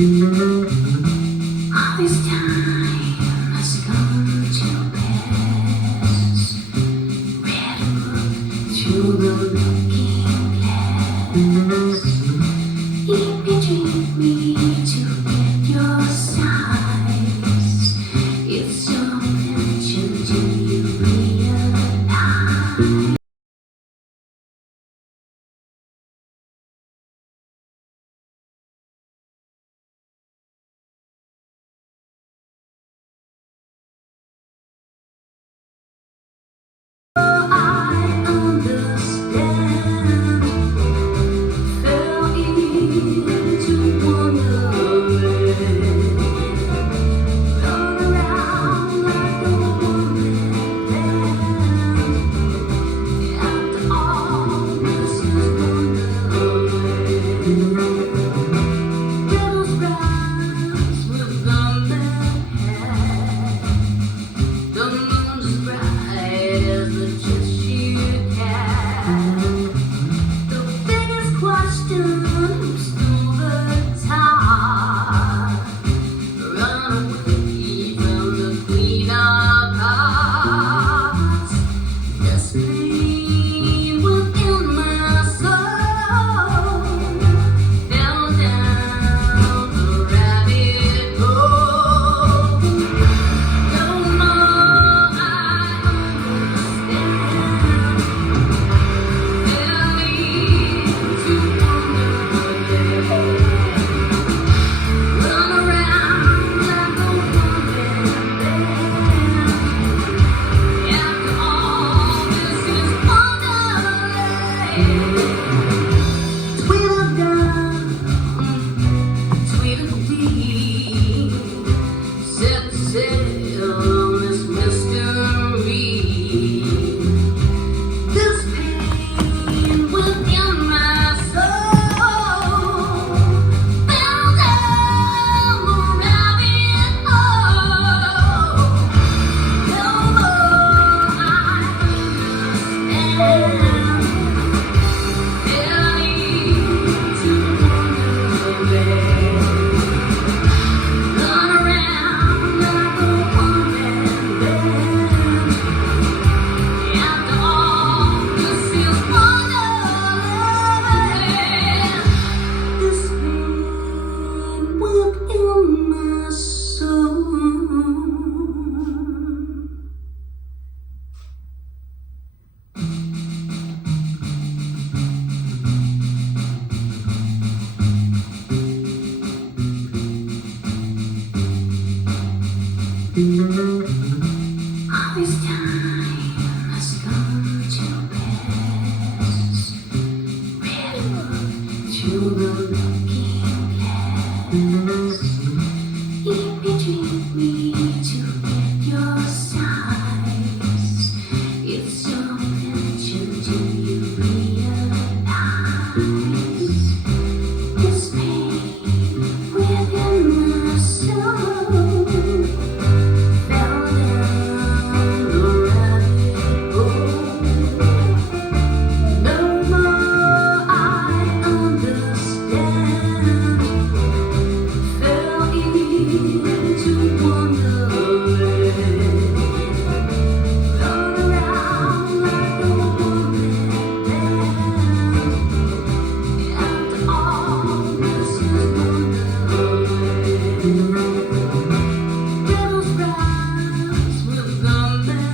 All this time has come to pass. Red book through the looking glass. If you treat me to get your size, it's something to do you realize. All this time has come to pass. Red book through the looking glass. If you treat me to get your size, it's something to do you realize. This pain within my soul fell down the rabbit hole. No more I understand. Fell into Wonderland. Run around like a Wonderland. After all, this is Wonderland. Riddles rise with the madman.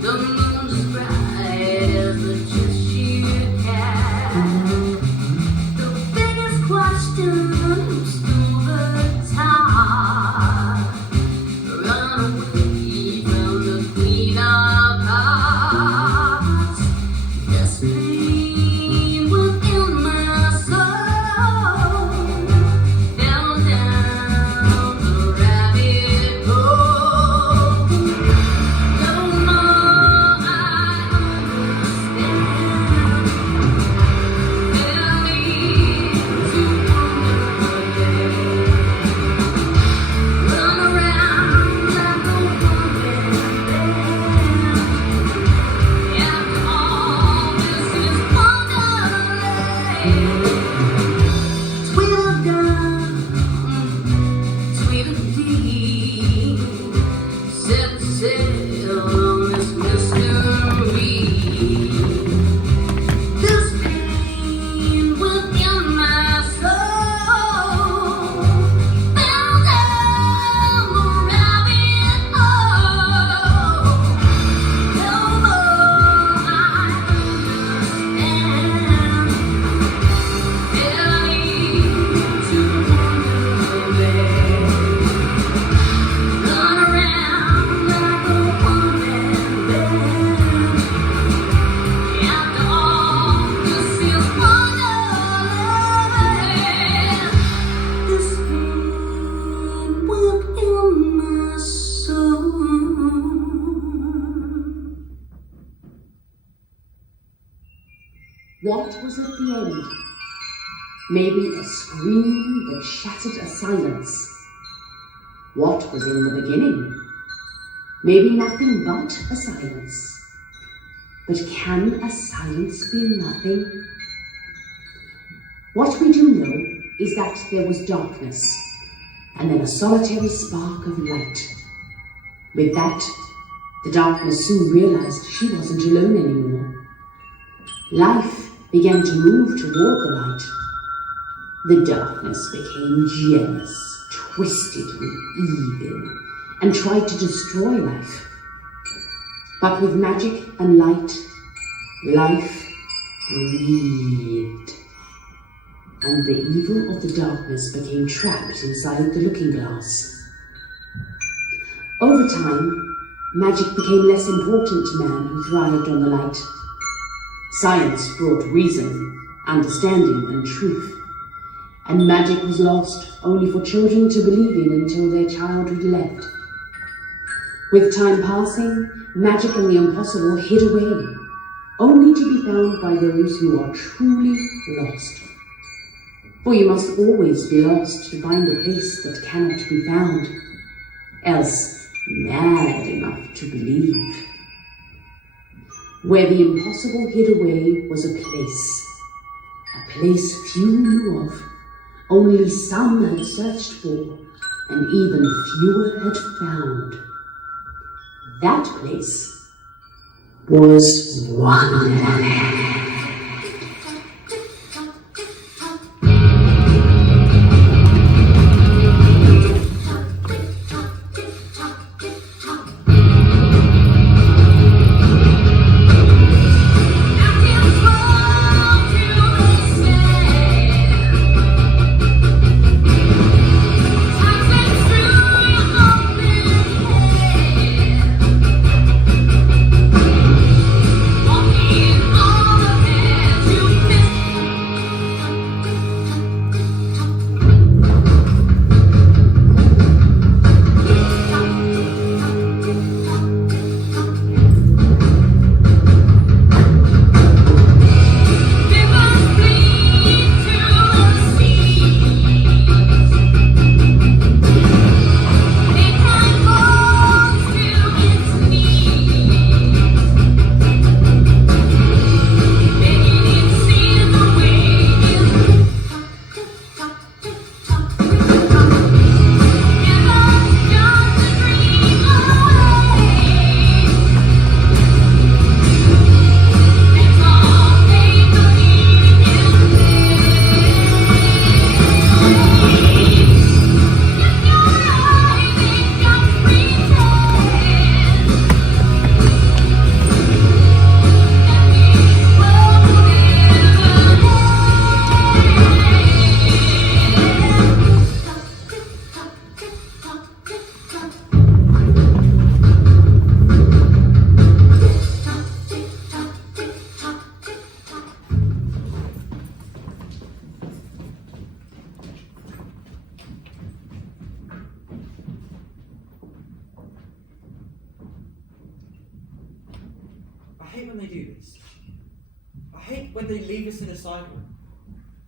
The moon's as bright as the Cheshire Cat. The biggest question, who's through the top? Run away from the Queen of Hearts. This pain within my soul fell down the rabbit hole. No more I understand. Fell into Wonderland. what was at the end? Maybe a scream that shattered a silence. What was in the beginning? Maybe nothing but a silence. But can a silence be nothing? What we do know is that there was darkness, and then a solitary spark of light. With that, the darkness soon realized she wasn't alone anymore. Life began to move toward the light. The darkness became jealous, twisted and evil, and tried to destroy life. But with magic and light, life breathed. And the evil of the darkness became trapped inside the looking glass. Over time, magic became less important to man who thrived on the light. Science brought reason, understanding, and truth. And magic was lost only for children to believe in until their childhood left. With time passing, magic and the impossible hid away, only to be found by those who are truly lost. For you must always be lost to find a place that cannot be found, else mad enough to believe. Where the impossible hid away was a place few knew of, only some had searched for, and even fewer had found. That place was Wonderland. I hate when they do this. I hate when they leave us in a side room,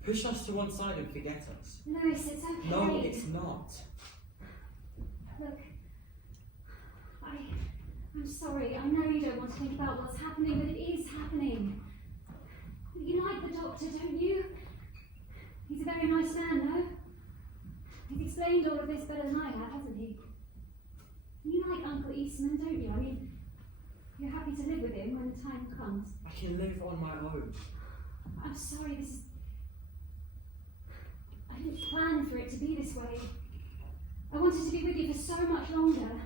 push us to one side and forget us. Lewis, it's okay. No, it's not. Look, I'm sorry. I know you don't want to think about what's happening, but it is happening. You like the doctor, don't you? He's a very nice man, no? He's explained all of this better than I have, hasn't he? You like Uncle Eastman, don't you? I mean, you're happy to live with him when the time comes. I can live on my own. I'm sorry, I didn't plan for it to be this way. I wanted to be with you for so much longer.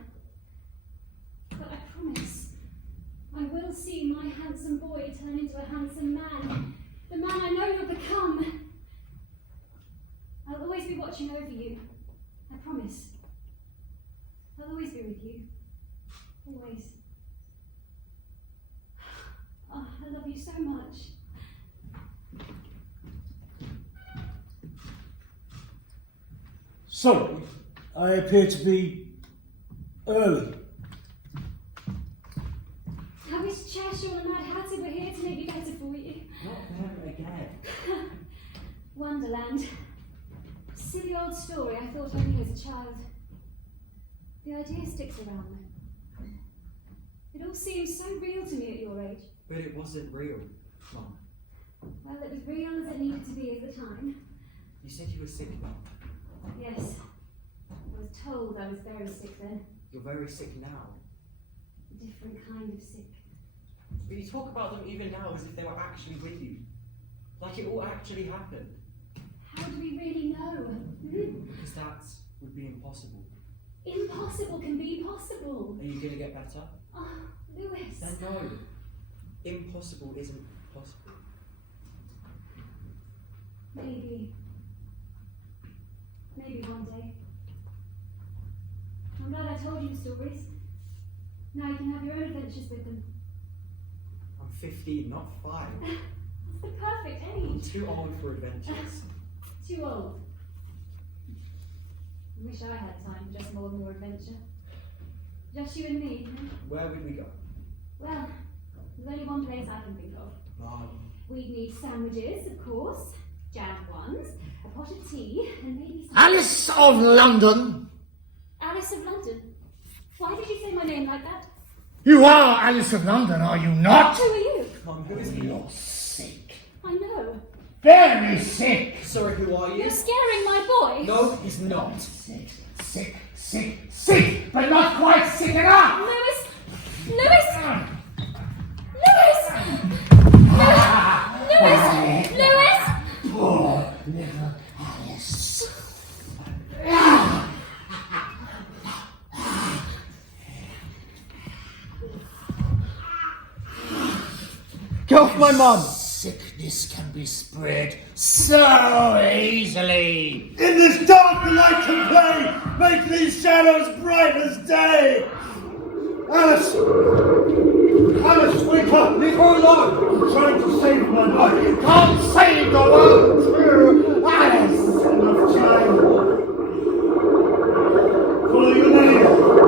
But I promise, I will see my handsome boy turn into a handsome man. The man I know you'll become. I'll always be watching over you. I promise. I'll always be with you. Always. Oh, I love you so much. Sorry, I appear to be early. I wish Cheshire and Mad Hattie were here to make it better for you. Not them Wonderland. Silly old story I thought I knew as a child. The idea sticks around though. It all seems so real to me at your age. But it wasn't real, Mum. Well, it was real as it needed to be at the time. You said you were sick, Mum. Yes. I was told I was very sick then. You're very sick now. A different kind of sick. But you talk about them even now as if they were actually with you. Like it all actually happened. How do we really know? Because that would be impossible. Impossible can be possible. Are you going to get better? Oh, Lewis. Then no. Impossible isn't possible. Maybe one day. I'm glad I told you the stories. Now you can have your own adventures with them. I'm 15, not 5. It's the perfect I'm age. too old for adventures. Too old. I wish I had time for just more adventure. Just you and me, huh? Where would we go? Well, there's only one place I can think of. Mum. We'd need sandwiches, of course, jammed ones, a pot of tea, and maybe some... Alice of London. Alice of London. Why did you say my name like that? You are Alice of London, are you not? Who are you? Mum, who is he? You're sick. I know. Very sick. Sorry, who are you? You're scaring my boy. No, he's not. Sick, sick, sick, sick, but not quite sick enough. Lewis! Lewis! Lewis! Lewis! Poor little Alice. Get off my mum! Sickness can be spread so easily. In this dark the light can play, make these shadows bright as day. Alice! Alice, wake up! Leave her alone! I'm trying to save my life. You can't save the world through Alice. Enough time. Follow your name.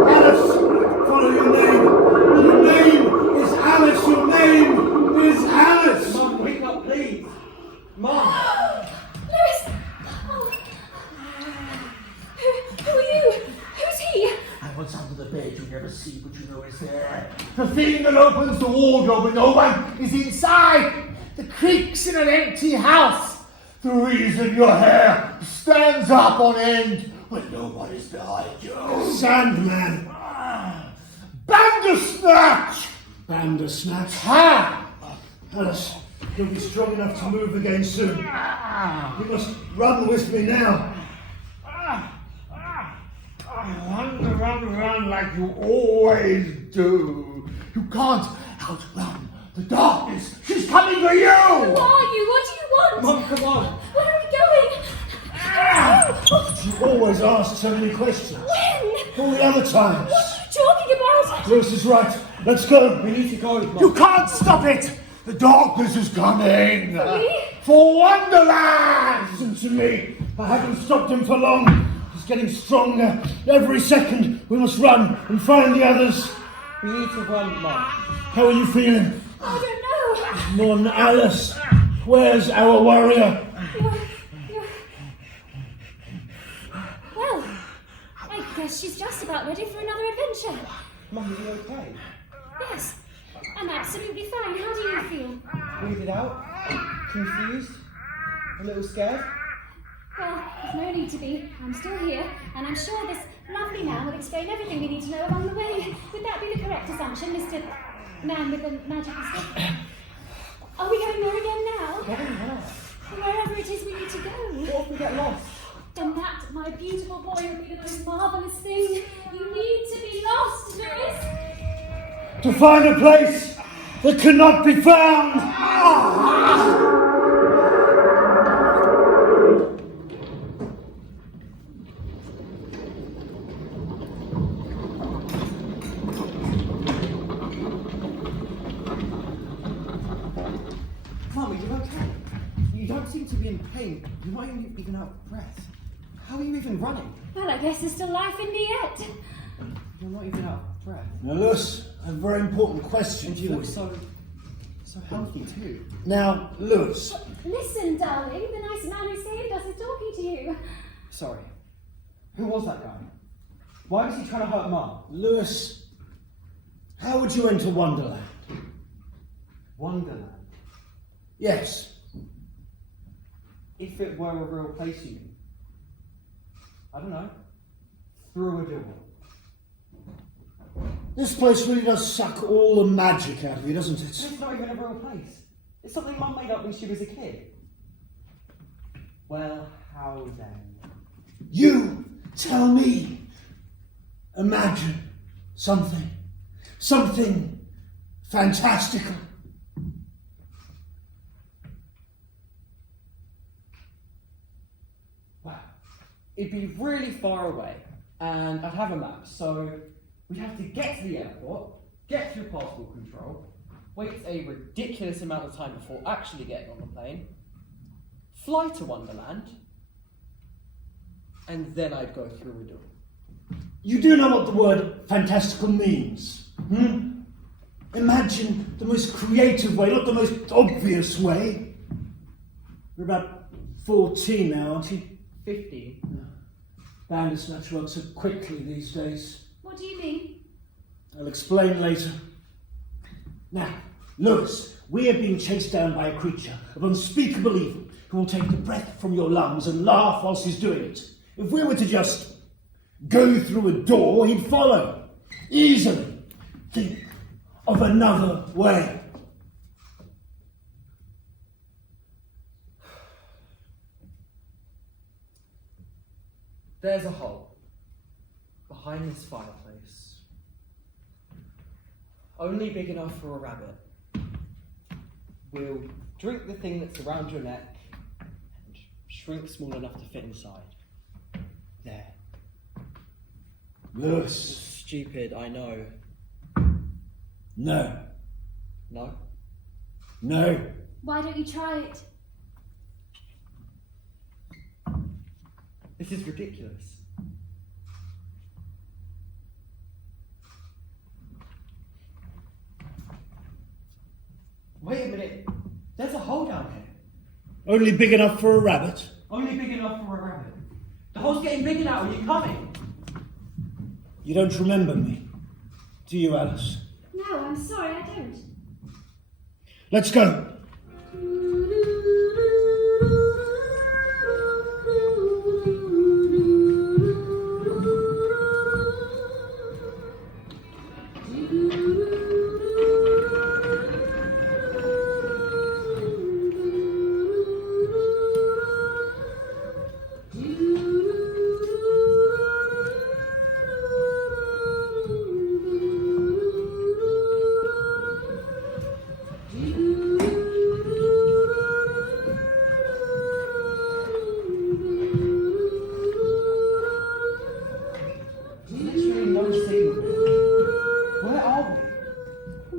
Alice! Follow your name. Your name is Alice. Your name is Alice. Mum, wake up, please! Mum! Lewis! Oh. Who are you? Who's he? I was under the bed you never see, but you know is there. The thing that opens the wardrobe when no one is inside. The creaks in an empty house. The reason your hair stands up on end when no one is behind you. Sandman. Bandersnatch! Bandersnatch. Ha! Alice, you'll be strong enough to move again soon. You must run with me now. Run like you always do. You can't outrun the darkness. She's coming for you! Who are you? What do you want? Mum, come on! Where are we going? You always ask so many questions. When? All the other times. What are you talking about? Lewis is right. Let's go. We need to go, Mum. You can't stop it! The darkness is coming! Me? For Wonderland! Listen to me. I haven't stopped him for long. He's getting stronger. Every second we must run and find the others. We need to run, Mum. How are you feeling? I don't know. Mon Alice. Where's our warrior? Well, I guess she's just about ready for another adventure. Mum, are you okay? Yes, I'm absolutely fine. How do you feel? Breathe it out. Confused? A little scared? Well, there's no need to be. I'm still here, and I'm sure this lovely man will explain everything we need to know along the way. Would that be the correct assumption, Mr. Man with the magical stick? Are we going there again now? Going where? Wherever it is we need to go. What if we get lost? Then that, my beautiful boy, will be the most marvellous thing. You need to be lost, Lewis. To find a place that cannot be found. Mum, are you okay? You don't seem to be in pain. You're not even out of breath. How are you even running? Well, I guess there's still life in me yet. You're not even out of breath. Now, Lewis, I have a very important question And you for look so So healthy too. Now, Lewis. Listen, darling, the nice man who saved us is talking to you. Sorry. Who was that guy? Why was he trying to hurt Mum? Lewis, how would you enter Wonderland? Wonderland? Yes. If it were a real place, you mean? I don't know. Through a door. This place really does suck all the magic out of you, doesn't it? It's not even a real place. It's something Mum made up when she was a kid. Well, how then? You tell me. Imagine something fantastical. Wow. It'd be really far away, and I'd have a map, so we'd have to get to the airport, get through passport control, wait a ridiculous amount of time before actually getting on the plane, fly to Wonderland, and then I'd go through a door. You do know what the word fantastical means, hmm? Imagine the most creative way, not the most obvious way. You're about 14 now, aren't you? 15. Bandersnatch works so quickly these days. What do you mean? I'll explain later. Now, Lewis, we are being chased down by a creature of unspeakable evil who will take the breath from your lungs and laugh whilst he's doing it. If we were to just go through a door, he'd follow. Easily. Think of another way. There's a hole behind this fireplace. Only big enough for a rabbit. We'll drink the thing that's around your neck and shrink small enough to fit inside. There. Lewis. Stupid, I know. No. No? No. Why don't you try it? This is ridiculous. Wait a minute. There's a hole down here. Only big enough for a rabbit. Only big enough for a rabbit. The hole's getting bigger now. Are you coming? You don't remember me, do you, Alice? No, I'm sorry, I don't. Let's go.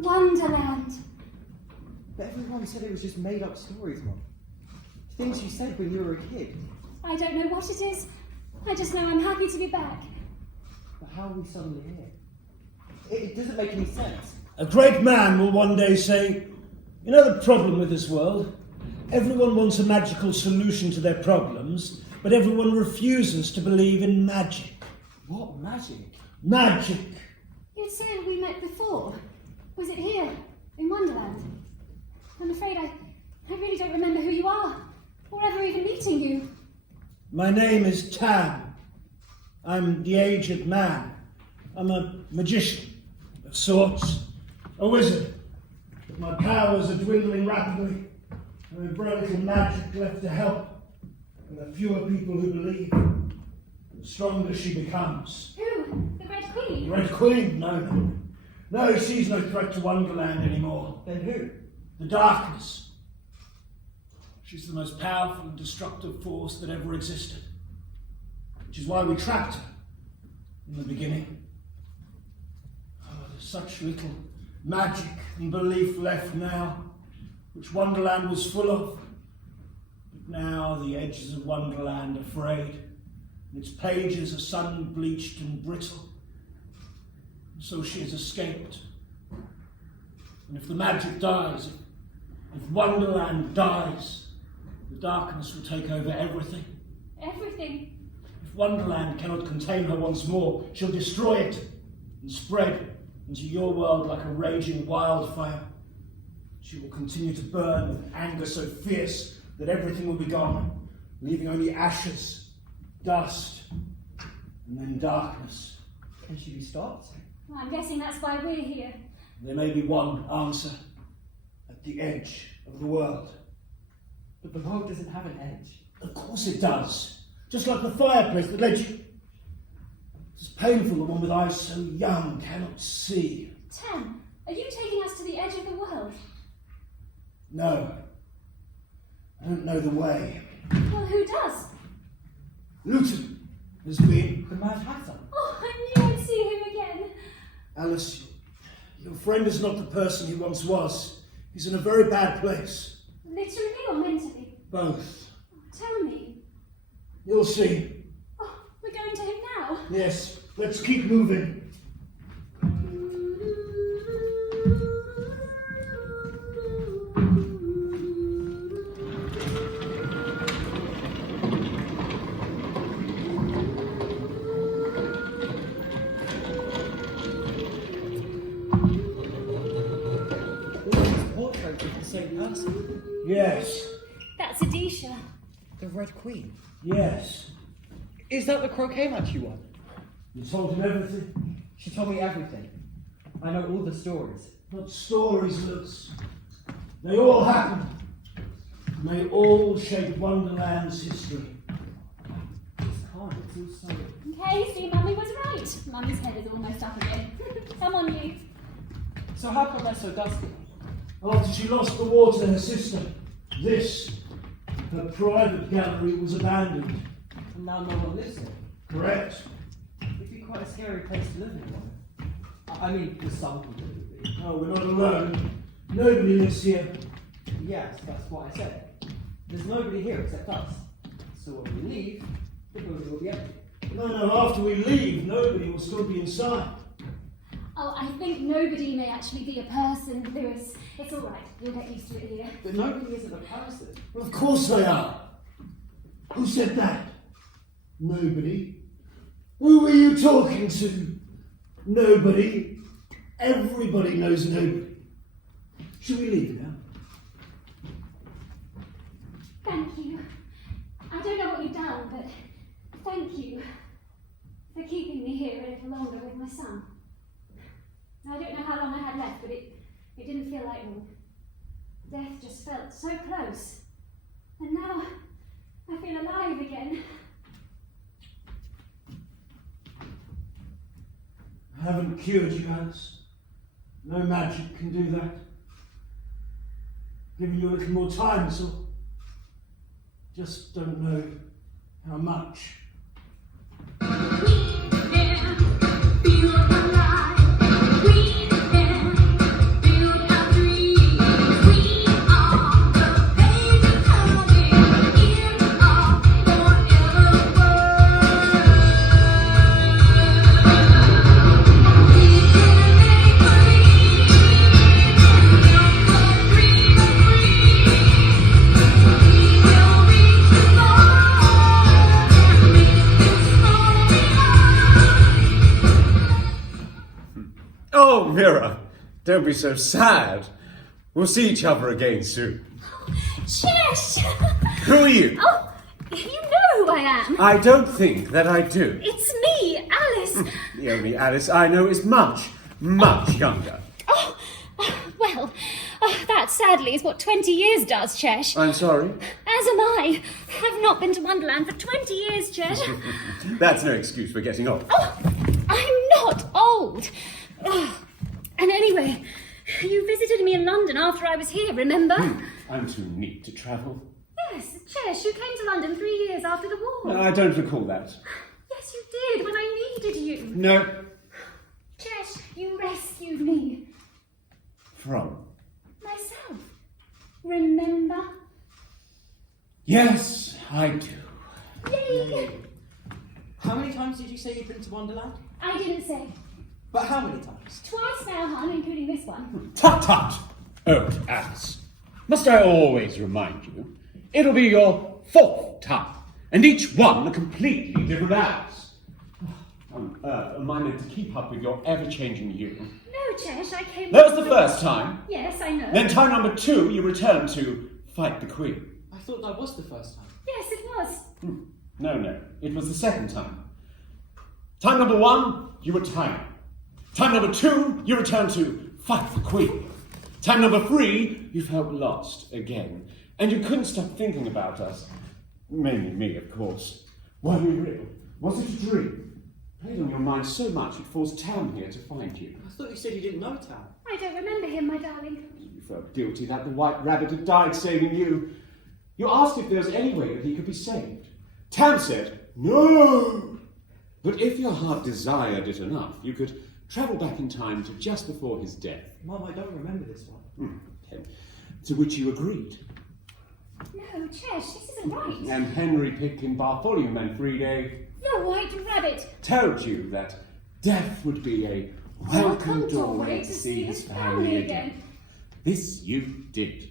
Wonderland. But everyone said it was just made up stories, Mum. Things you said when you were a kid. I don't know what it is. I just know I'm happy to be back. But how are we suddenly here? It doesn't make any sense. A great man will one day say, you know the problem with this world? Everyone wants a magical solution to their problems, but everyone refuses to believe in magic. What magic? Magic! You'd said we met before. Was it here, in Wonderland? I'm afraid I really don't remember who you are, or ever even meeting you. My name is Tam. I'm the aged man. I'm a magician, of sorts. A wizard. But my powers are dwindling rapidly. There is very little magic left to help. And the fewer people who believe, the stronger she becomes. Who? The Red Queen? The Red Queen? No. No, she's no threat to Wonderland anymore. Then who? The darkness. She's the most powerful and destructive force that ever existed. Which is why we trapped her in the beginning. Oh, there's such little magic and belief left now, which Wonderland was full of. But now the edges of Wonderland are frayed, and its pages are sun-bleached and brittle. And so she has escaped. And if the magic dies, If Wonderland dies, the darkness will take over everything. Everything. If Wonderland cannot contain her once more, she'll destroy it and spread into your world like a raging wildfire. She will continue to burn with anger so fierce that everything will be gone, leaving only ashes, dust, and then darkness. Can she be stopped? Well, I'm guessing that's why we're here. There may be one answer at the edge of the world. But the world doesn't have an edge. Of course it does. Just like the fireplace that led you. It's painful the one with eyes so young cannot see. Tam, are you taking us to the edge of the world? No. I don't know the way. Well, who does? Luton has been. The Mad Hatter. Oh, I knew I'd see him again. Alice, your friend is not the person he once was. He's in a very bad place. Literally or mentally? Both. Oh, tell me. You'll see. Oh, we're going to him now. Yes, let's keep moving. Same person. Yes, That's Adisha. The Red Queen. yes. Is that the croquet match you won? You told him everything? She told me everything. I know all the stories. Not stories, Lutz. They all happened. And they all shape Wonderland's history. It's hard. It's all so... Okay, see, Mummy was right. Mummy's head is almost up again. Come on, you. So how come they're so dusty? After she lost the war to her sister, this, her private gallery, was abandoned. And now no one lives here. Correct? It'd be quite a scary place to live in, wouldn't it? I mean, for some people it would be. No, we're not alone. Nobody lives here. Yes, that's what I said. There's nobody here except us. So when we leave, the building will be empty. No, after we leave, nobody will still be inside. Oh, I think nobody may actually be a person, Lewis. It's all right. You'll get used to it here. But nobody isn't a person. Well, of course they are. Who said that? Nobody. Who were you talking to? Nobody. Everybody knows nobody. Should we leave now? Thank you. I don't know what you've done, but thank you for keeping me here a little longer with my son. I don't know how long I had left, but it didn't feel like long. Death just felt so close. And now I feel alive again. I haven't cured you, Alice. No magic can do that. Giving you a little more time, so just don't know how much. Feel alive. We can build our dreams. We are the pages turning in our forever world. We can make believe. Don't dream of free. We will reach the goal and make this Oh, Mira, don't be so sad. We'll see each other again soon. Chesh! Who are you? Oh, you know who I am. I don't think that I do. It's me, Alice. The only Alice I know is much, much younger. Oh, well, that sadly is what 20 years does, Chesh. I'm sorry. As am I. I've not been to Wonderland for 20 years, Chesh. That's no excuse for getting old. Oh, I'm not old. Oh, and anyway, you visited me in London after I was here, remember? I'm too neat to travel. Yes, Chesh, you came to London 3 years after the war. I don't recall that. Yes, you did, when I needed you. No. Chesh, you rescued me. From? Myself. Remember? Yes, I do. Yay! How many times did you say you'd been to Wonderland? I didn't say. But how many times? Twice now, hon, including this one. Tut tut! Old Alice. Must I always remind you? It'll be your 4th time, and each one a completely different house. Am I meant to keep up with your ever-changing you? No, Chesh, I came... That was the first time. Yes, I know. Then time number 2, you returned to fight the Queen. I thought that was the first time. Yes, it was. No, it was the 2nd time. Time number 1, you were tired. Time number 2, you returned to fight the Queen. Time number 3, you felt lost again, and you couldn't stop thinking about us. Mainly me, of course. Were we real? Was it a dream? Played on your mind so much it forced Tam here to find you. I thought you said you didn't know Tam. I don't remember him, my darling. You felt guilty that the White Rabbit had died saving you. You asked if there was any way that he could be saved. Tam said, no! But if your heart desired it enough, you could travel back in time to just before his death. Mum, I don't remember this one. To which you agreed. No, Chesh, this isn't right. And Henry picked in Bartholomew and Friday The White Rabbit. told you that death would be a welcome doorway to see his family again. This you did.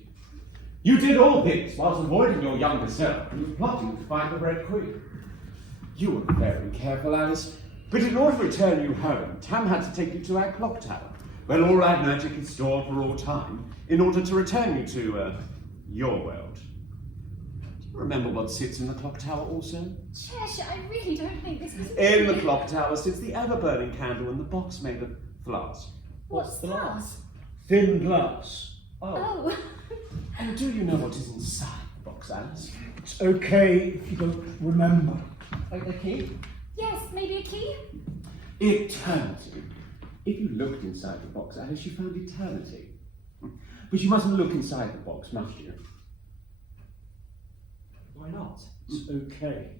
You did all this whilst avoiding your younger self and plotting to find the Red Queen. You were very careful, Alice, but in order to return you home, Tam had to take you to our clock tower, where all our magic is stored for all time, in order to return you to, your world. Do you remember what sits in the clock tower also? Chesh, I really don't think this was... In the clock tower sits the ever-burning candle and the box made of glass. What's glass? Thin glass. Oh. And do you know what is inside the box, Alice? It's okay if you don't remember. A key? Yes, maybe a key? Eternity. If you looked inside the box, Alice, you found eternity. But you mustn't look inside the box, must you? Why not? It's okay.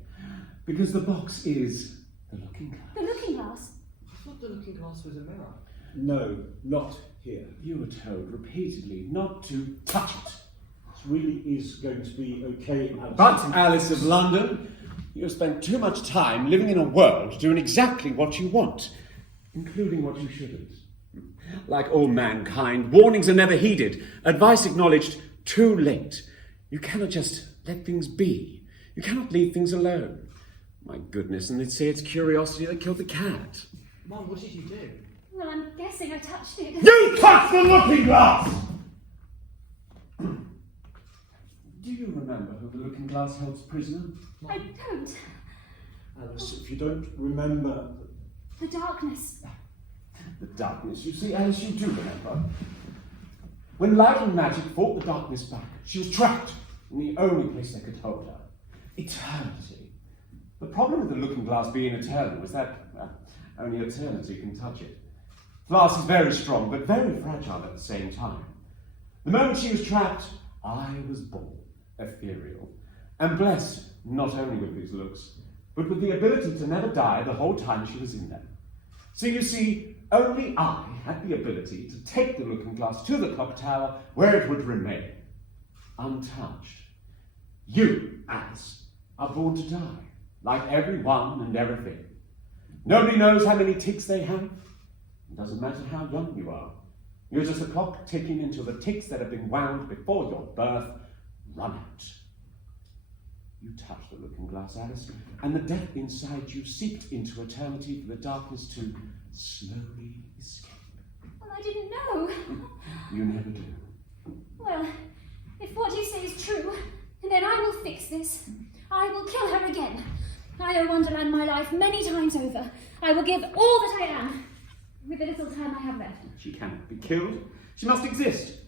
Because the box is the looking glass. The looking glass. I thought the looking glass was a mirror. No, not here. You were told repeatedly not to touch it. This really is going to be okay, Alice. But, Alice of London, you have spent too much time living in a world doing exactly what you want, including what you shouldn't. Like all mankind, warnings are never heeded, advice acknowledged too late. You cannot just let things be. You cannot leave things alone. My goodness, and they'd say it's curiosity that killed the cat. Mum, what did you do? Well, I'm guessing I touched it. You touched the looking glass! Do you remember who the looking glass held prisoner? I don't. Alice, if you don't remember... The darkness. The darkness. You see, Alice, you do remember. When light and magic fought the darkness back, she was trapped in the only place that could hold her. Eternity. The problem with the looking glass being eternal is that only eternity can touch it. Glass is very strong, but very fragile at the same time. The moment she was trapped, I was born, ethereal, and blessed not only with these looks, but with the ability to never die the whole time she was in them. So you see, only I had the ability to take the looking glass to the clock tower where it would remain, untouched. You, Alice, are born to die, like everyone and everything. Nobody knows how many ticks they have. It doesn't matter how young you are. You're just a clock ticking until the ticks that have been wound before your birth run out. You touched the looking glass, Alice, and the death inside you seeped into eternity for the darkness to slowly escape. Well, I didn't know. You never do. Well, if what you say is true, then I will fix this. I will kill her again. I owe Wonderland my life many times over. I will give all that I am, with the little time I have left. She cannot be killed. She must exist,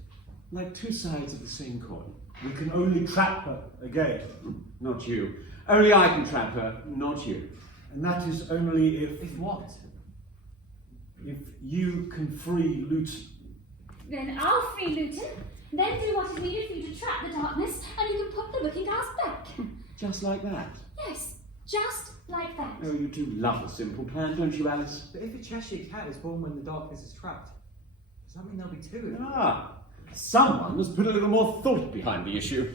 like two sides of the same coin. We can only trap her again. Not you. Only I can trap her, not you. And that is only If what? if you can free Luton. Then I'll free Luton, then do what is needed for you to trap the darkness, and you can put the looking glass back. Just like that. Yes, just like that. Oh, you do love a simple plan, don't you, Alice? But if a Cheshire cat is born when the darkness is trapped, does that mean there'll be two of them? Ah, someone has put a little more thought behind the issue.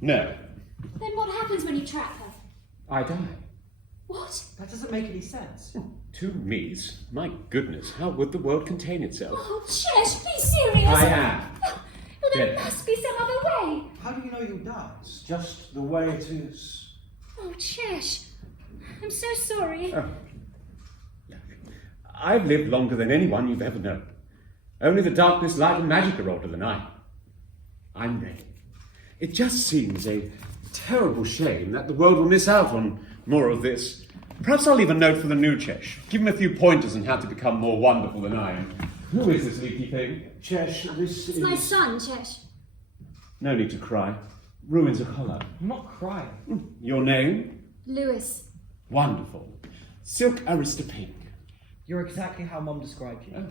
No, Then what happens when you trap her? I die. What? That doesn't make any sense. Two me's? My goodness, how would the world contain itself? Oh, Chesh, be serious. I am. Well, There must be some other way. How do you know you'll die? It's just the way it is. Oh, Chesh. I'm so sorry. Oh. I've lived longer than anyone you've ever known. Only the darkness, light, and magic are older than I. I'm ready. It just seems a terrible shame that the world will miss out on more of this. Perhaps I'll leave a note for the new Chesh. Give him a few pointers on how to become more wonderful than I am. Who is this leaky thing? Chesh, this It's is... my son, Chesh. No need to cry. Ruins are hollow. I'm not crying. Your name? Lewis. Wonderful. Silk Arista Pink. You're exactly how Mum described you.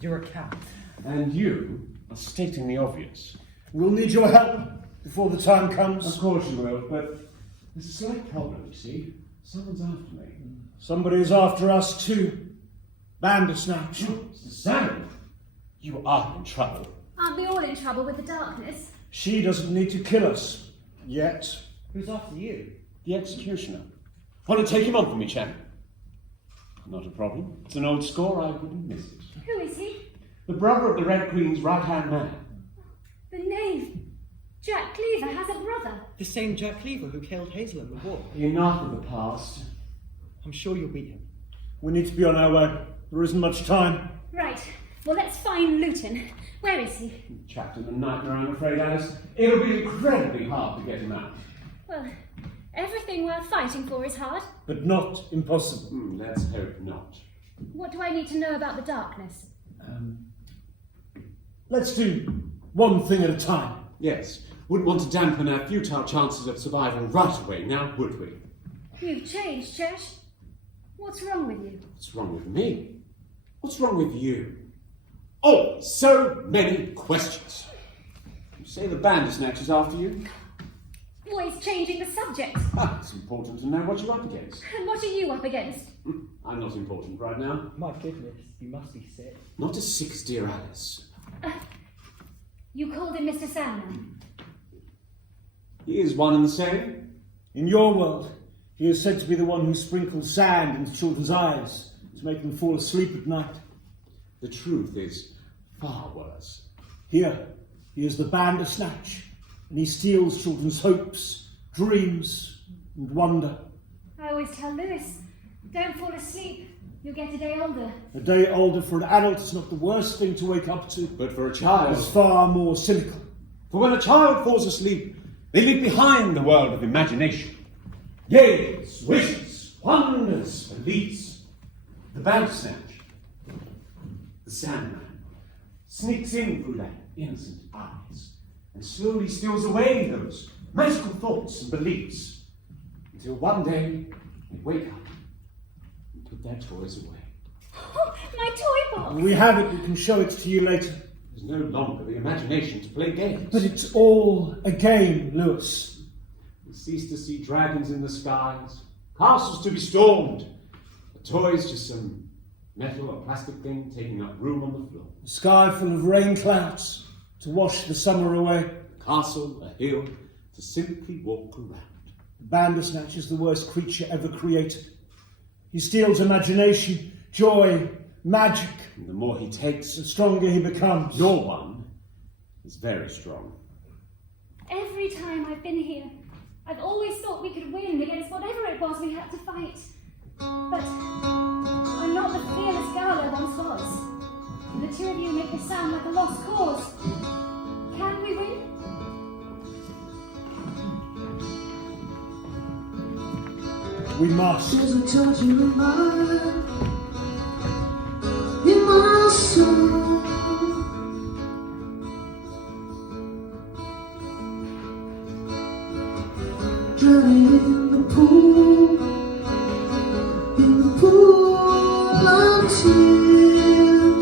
You're a cat. And you are stating the obvious. We'll need your help before the time comes. Of course you will, but there's a slight problem, you see. Someone's after me. Somebody is after us too. Bandersnatch. Mr. Sam, you are in trouble. Aren't we all in trouble with the darkness? She doesn't need to kill us. Yet. Who's after you? The executioner. Want to take him on for me, champ? Not a problem. It's an old score, I wouldn't miss it. Who is he? The brother of the Red Queen's right-hand man. The knave. Jack Cleaver has a brother. The same Jack Cleaver who killed Hazel in the war. Enough of the past. I'm sure you'll beat him. We need to be on our way. There isn't much time. Right. Well, let's find Luton. Where is he? Trapped in the nightmare, I'm afraid, Alice. It'll be incredibly hard to get him out. Well, everything worth fighting for is hard. But not impossible. Let's hope not. What do I need to know about the darkness? Let's do one thing at a time. Yes, wouldn't want to dampen our futile chances of survival right away, now would we? You've changed, Chesh. What's wrong with you? What's wrong with me? What's wrong with you? Oh, so many questions. You say the Bandersnatch is after you? Always changing the subject. It's important to know what you're up against. And what are you up against? I'm not important right now. My goodness, you must be sick. Not as sick as dear Alice. You called him Mr. Sandman. He is one and the same. In your world, he is said to be the one who sprinkles sand into children's eyes to make them fall asleep at night. The truth is far worse. Here, he is the Bandersnatch, and he steals children's hopes, dreams, and wonder. I always tell Lewis, don't fall asleep. You'll get a day older. A day older for an adult is not the worst thing to wake up to. But for a child, It's far more cynical. for when a child falls asleep, they leave behind the world of imagination. Gaze, wishes, wonders, beliefs. The Bandersnatch, the Sandman, sneaks in through their innocent eyes and slowly steals away those magical thoughts and beliefs until one day they wake up and put their toys away. Oh, my toy box! We have it, we can show it to you later. There's no longer the imagination to play games. But it's all a game, Lewis. We cease to see dragons in the skies, castles to be stormed, the toys just some metal or plastic thing taking up room on the floor. A sky full of rain clouds to wash the summer away. A castle, a hill, to simply walk around. The Bandersnatch is the worst creature ever created. He steals imagination, joy, magic. And the more he takes, The stronger he becomes. your one is very strong. Every time I've been here, I've always thought we could win against whatever it was we had to fight. But I'm not the fearless girl I once was. And the two of you make me sound like a lost cause. Can we win? We must. There's a touch in my soul. Drowning in the pool of tears.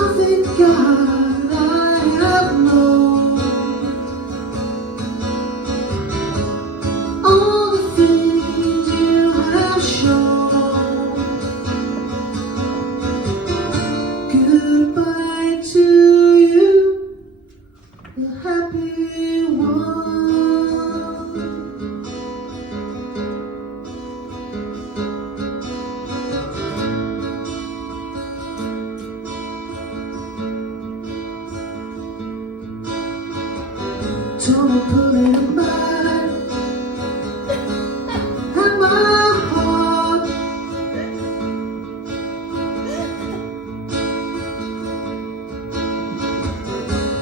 I thank God I have known all the things you have shown. Goodbye to you, the happy one. Someone pulling a mine at my heart.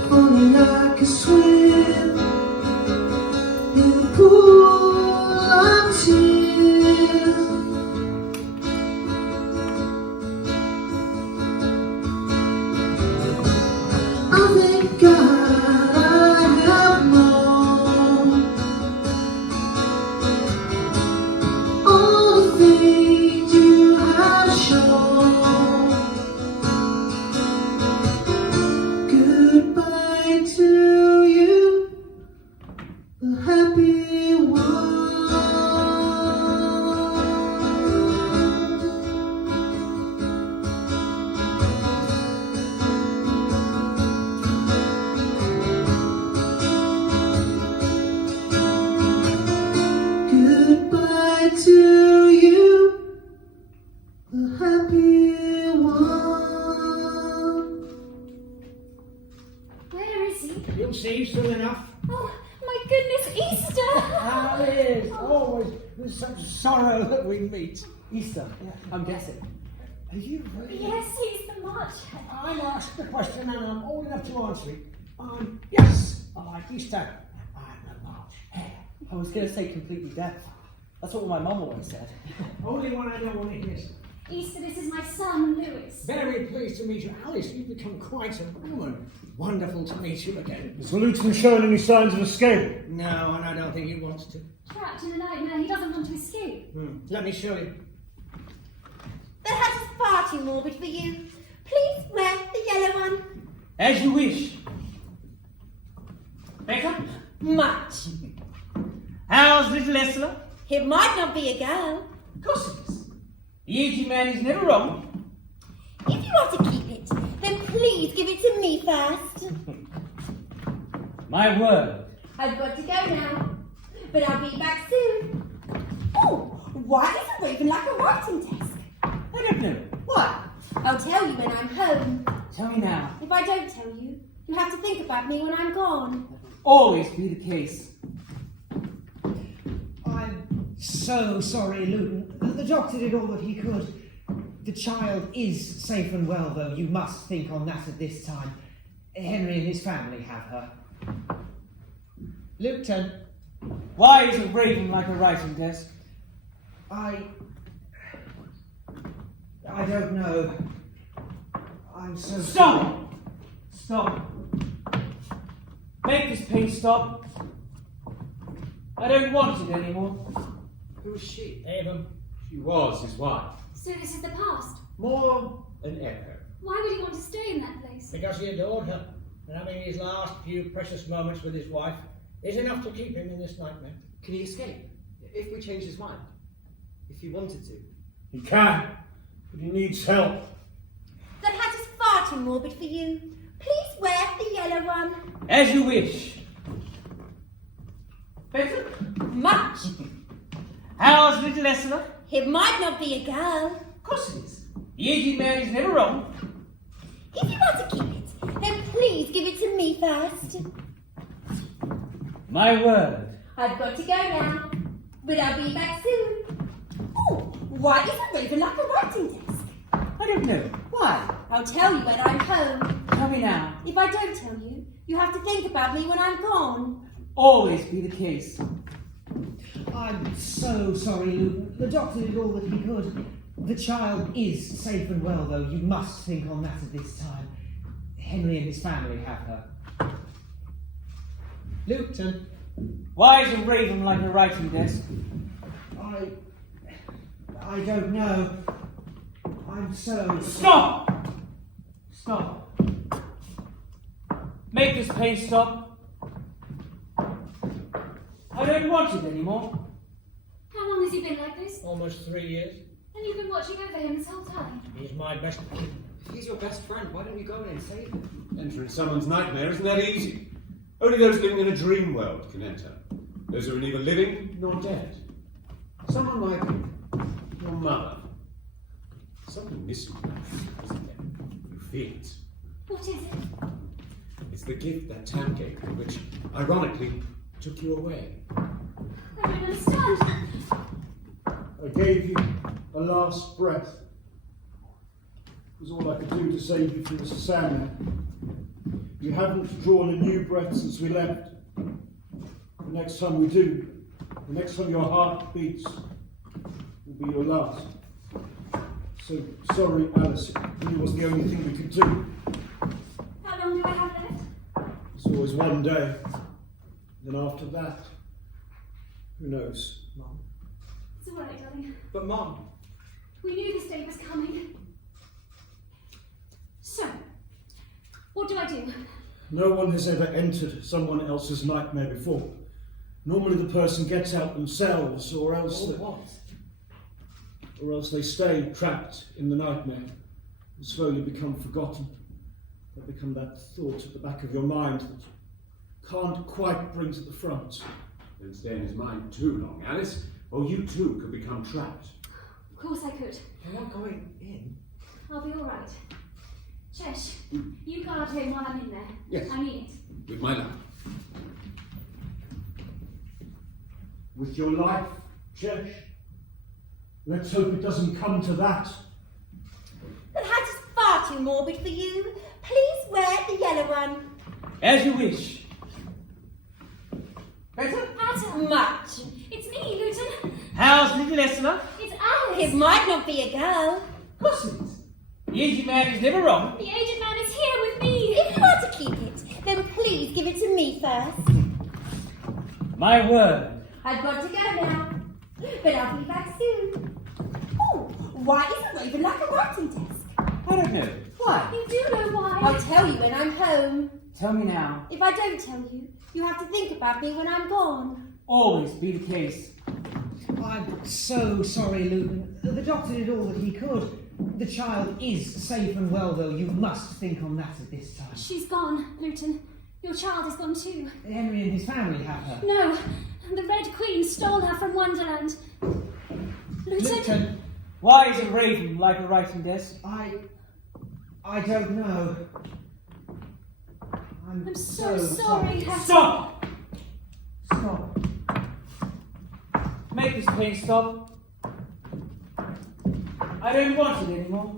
Only I can swim in the pool of tears. I thank God I have known all the things you have shown. Goodbye to you, the happy one. Goodbye to you, the happy one. Where is he? You'll see soon enough. Oh, my goodness, Easter! Alice, always with such sorrow that we meet. Easter, I'm guessing. Are you really? Yes, he's the March. I'm asked the question and I'm old enough to answer it. Yes, I like Easter. I'm the March Hare. I was going to say completely deaf. That's what my mum always said. Only one I don't want to hear. Easter, this is my son, Lewis. Very pleased to meet you, Alice. You've become quite a woman. Wonderful to meet you again. Has the lieutenant shown any signs of escape? No, and I don't think he wants to. Trapped in a nightmare, he doesn't want to escape. Let me show you. The hat is far too morbid for you. Please wear the yellow one. As you wish. Becca? Much. How's little Ursula? It might not be a girl. Of course it is. The aging man is never wrong. If you want to keep it, then please give it to me first. My word. I've got to go now, but I'll be back soon. Oh, why is a raven like a writing desk? I don't know. What? I'll tell you when I'm home. Tell me now. If I don't tell you, you have to think about me when I'm gone. Always be the case. I'm so sorry, Luton. The doctor did all that he could. The child is safe and well, though. You must think on that at this time. Henry and his family have her. Luton. Why is a raven like a writing desk? I don't know. I'm so Stop! Stop. Make this pain stop. I don't want it anymore. Who was she? Avon. She was his wife. So this is the past. More an echo. Why would he want to stay in that place? Because he adored her. And having his last few precious moments with his wife is enough to keep him in this nightmare. Can he escape? If we change his mind? If he wanted to? He can, but he needs help. The hat is far too morbid for you. Please wear the yellow one. As you wish. Better? Much. How's little Ursula? It might not be a girl. Of course it is. The aging man is never wrong. If you want to keep it, then please give it to me first. My word. I've got to go now, but I'll be back soon. Oh, why is a raven like a writing desk? I don't know. Why? I'll tell you when I'm home. Tell me now. If I don't tell you, you have to think about me when I'm gone. Always be the case. I'm so sorry, Luton. The doctor did all that he could. The child is safe and well, though. You must think on that at this time. Henry and his family have her. Luton. Why is a raven like a writing desk? I don't know. I'm so... Stop! Stop. Make this pain stop. I don't want it anymore. How long has he been like this? Almost 3 years. And you've been watching over him this whole time? He's my best kid. If he's your best friend, why don't you go in and save him? Entering someone's nightmare isn't that easy. Only those living in a dream world can enter. Those who are neither living nor dead. Someone like your mother. Something missing, isn't there? You feel it. What is it? It's the gift that Tam gave me, which, ironically, took you away. I don't understand. I gave you a last breath. It was all I could do to save you from the Saga. You haven't drawn a new breath since we left. The next time we do, the next time your heart beats, will be your last. So, sorry, Alice, it was the only thing we could do. How long do I have left? It's always one day. Then after that, who knows? Mum. It's all right, darling. But Mum. We knew this day was coming. So, what do I do? No one has ever entered someone else's nightmare before. Normally the person gets out themselves, or else they stay trapped in the nightmare and slowly become forgotten. They become that thought at the back of your mind that can't quite bring to the front. Don't stay in his mind too long, Alice, or you too could become trapped. Of course I could. You're not going in. I'll be all right. Chesh, you guard him while I'm in there. Yes. I mean it. With my love. With your life, Chesh. Let's hope it doesn't come to that. That hat is far too morbid for you. Please wear the yellow one. As you wish. Better? Atta! Much. It's me, Luton. How's little Ursula? It's Alice. It might not be a girl. Of course it is. The aged man is never wrong. The aged man is here with me. If you are to keep it, then please give it to me first. My word. I've got to go now, but I'll be back soon. Oh, why is a raven like a writing desk? I don't know. Why? You do know why. I'll tell you when I'm home. Tell me now. If I don't tell you, you have to think about me when I'm gone. Always be the case. I'm so sorry, Luton. The doctor did all that he could. The child is safe and well, though. You must think on that at this time. She's gone, Luton. Your child is gone too. Henry and his family have her. No, the Red Queen stole her from Wonderland. Luton? Why is a raven like a writing desk? I don't know. I'm so sorry, Hattie. Stop! Stop. Make this pain stop. I don't want it anymore.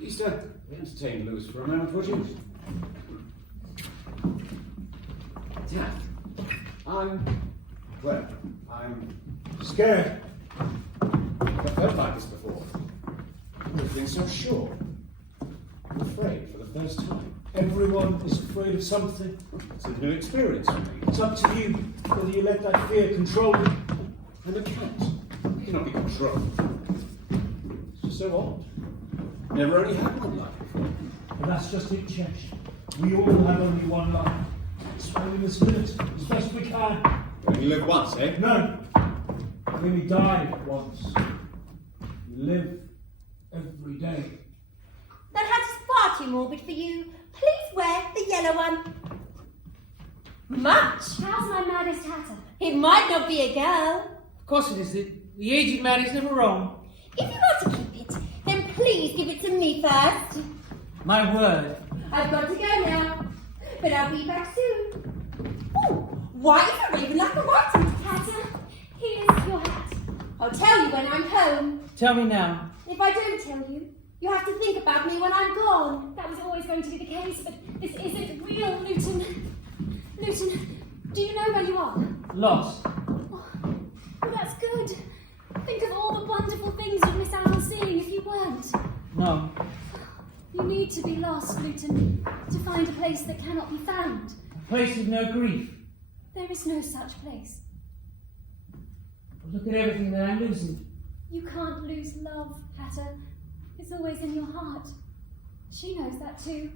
Easter, entertain Lewis for a moment, would you? Taff, I'm Scared. never felt like this before. I've been so sure. I'm afraid for the first time. Everyone is afraid of something. It's a new experience for me. It's up to you whether you let that fear control you. I'm a cat. I cannot be controlled. It's just so odd. Never only had one life before. And that's just it, Chesh. We all have only one life. Spend in this minute as best we can. You only live once, eh? No. We only die once. We live every day. That hat is far too morbid for you. Please wear the yellow one. Much. How's my maddest hatter? It might not be a girl. Of course it is. The aged man is never wrong. If you are to keep it, then please give it to me first. My word. I've got to go now, but I'll be back soon. Oh, why is a raven like a writing desk? Hatter, here's your hat. I'll tell you when I'm home. Tell me now. If I don't tell you, you have to think about me when I'm gone. That was always going to be the case, but this isn't real, Luton. Luton, do you know where you are? Lost. Oh, well, that's good. Think of all the wonderful things you'd miss out on seeing if you weren't. No. You need to be lost, Luton, to find a place that cannot be found. A place with no grief. There is no such place. Look at everything that I'm losing. You can't lose love, Hatter. It's always in your heart. She knows that too.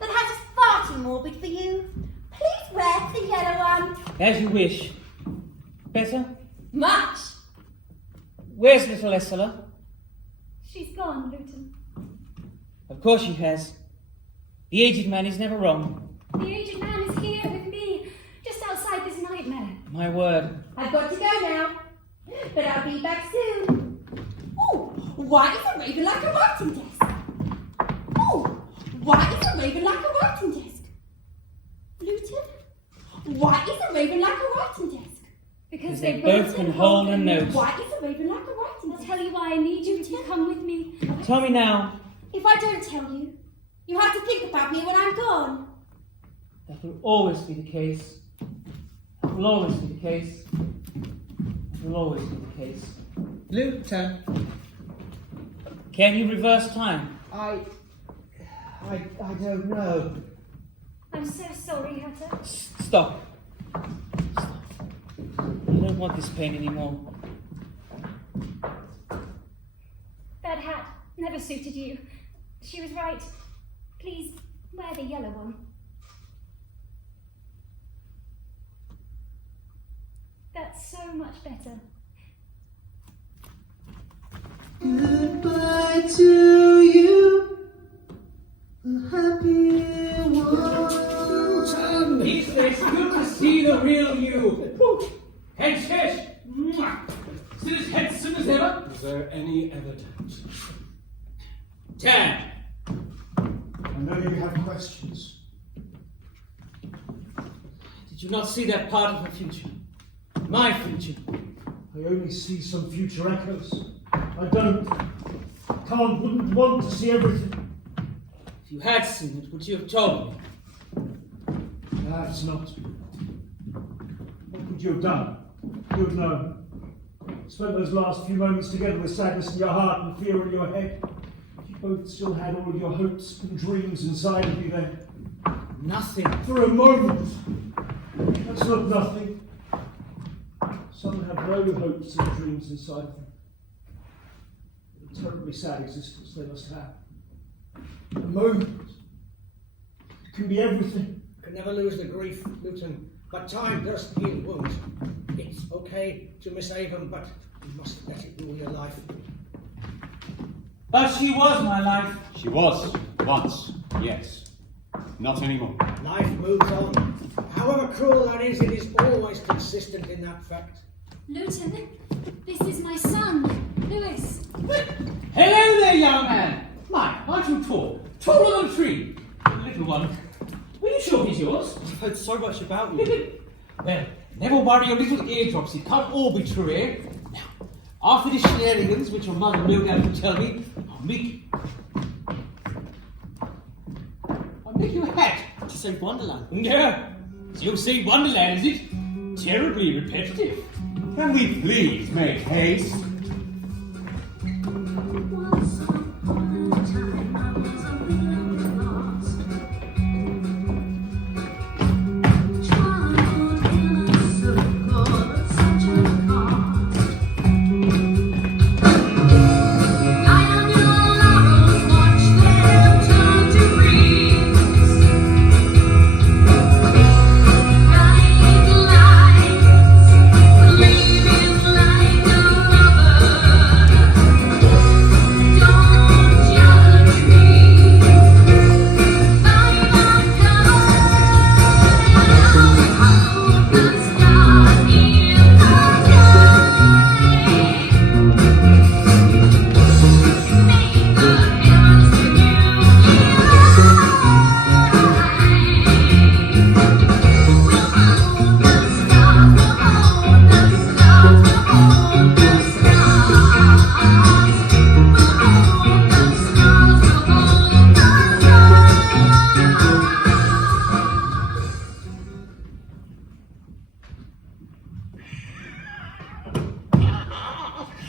That hat is far too morbid for you. Please wear the yellow one. As you wish. Better? Much. Where's little Ursula? She's gone, Luton. Of course she has. The aged man is never wrong. The aged man is here with me, just outside this nightmare. My word. I've got to go now, but I'll be back soon. Oh, why is a raven like a writing desk? Oh, Why is a raven like a writing desk? Luton? Why is a raven like a writing desk? Because They both can hold a note. Why is a raven like a writing I'll desk? tell you why I need you to come with me. Tell me now. If I don't tell you, you have to think about me when I'm gone. That will always be the case. That will always be the case. That will always be the case. Luton, Can you reverse time? I don't know. I'm so sorry, Hatter. Stop. Stop. I don't want this pain anymore. That hat never suited you. She was right. Please wear the yellow one. That's so much better. Goodbye to you, the happy one. It's good to see the real you. Head. Still as handsome as ever. Is there any other doubt? Dad. I know you have questions. Did you not see that part of the future? My future. I only see some future echoes. I wouldn't want to see everything. If you had seen it, would you have told me? Perhaps not. What would you have done? You have known. Spent those last few moments together with sadness in your heart and fear in your head. You both still had all of your hopes and dreams inside of you then. Nothing. For a moment. That's not nothing. Some have no hopes and dreams inside of them. A terribly sad existence they must have. A moment. It can be everything. Can never lose the grief, Luton, but time does heal wounds. It's okay to miss Avon, but you mustn't let it rule your life. But she was my life. She was, once, yes. Not anymore. Life moves on. However cruel that is, it is always consistent in that fact. Luton, this is my son, Lewis. Hello there, young man. My, aren't you tall? Taller than a tree. Little one. Were you sure he's yours? I've heard so much about you. Well, never worry your little eardrops. It can't all be true, eh? Now, after the shenanigans, which your mother no doubt will tell me, I'll make you a hat. To save Wonderland. Yeah. So you'll say Wonderland, is it? Terribly repetitive. Can we please make haste? Once upon a time, I was a little lost. Traveled in a circle at such a cost. Light on your laurels, watch them turn to breeze. Bright lights, gleaming like a rubber. Don't judge me by my color. Hold the star in the sky. Make the heavens to you we'll hold the stars, we'll hold the stars, we'll hold the stars. We'll hold the stars, we'll hold the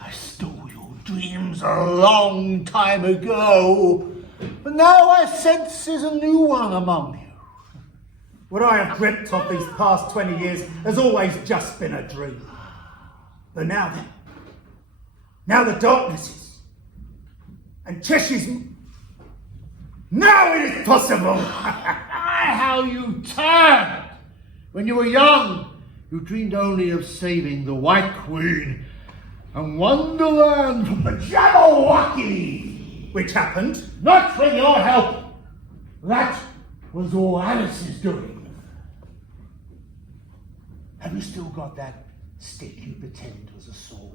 I stole your dreams a long time ago, but now I sense there's a new one among you. What I have dreamt of these past 20 years has always just been a dream. But now then, now the darkness is, and Cheshire's. Now it is possible! How you turned! When you were young, you dreamed only of saving the White Queen and Wonderland from the Jabberwocky! Which happened. Not with your help! That was all Alice's doing. Have you still got that stick you pretend was a sword?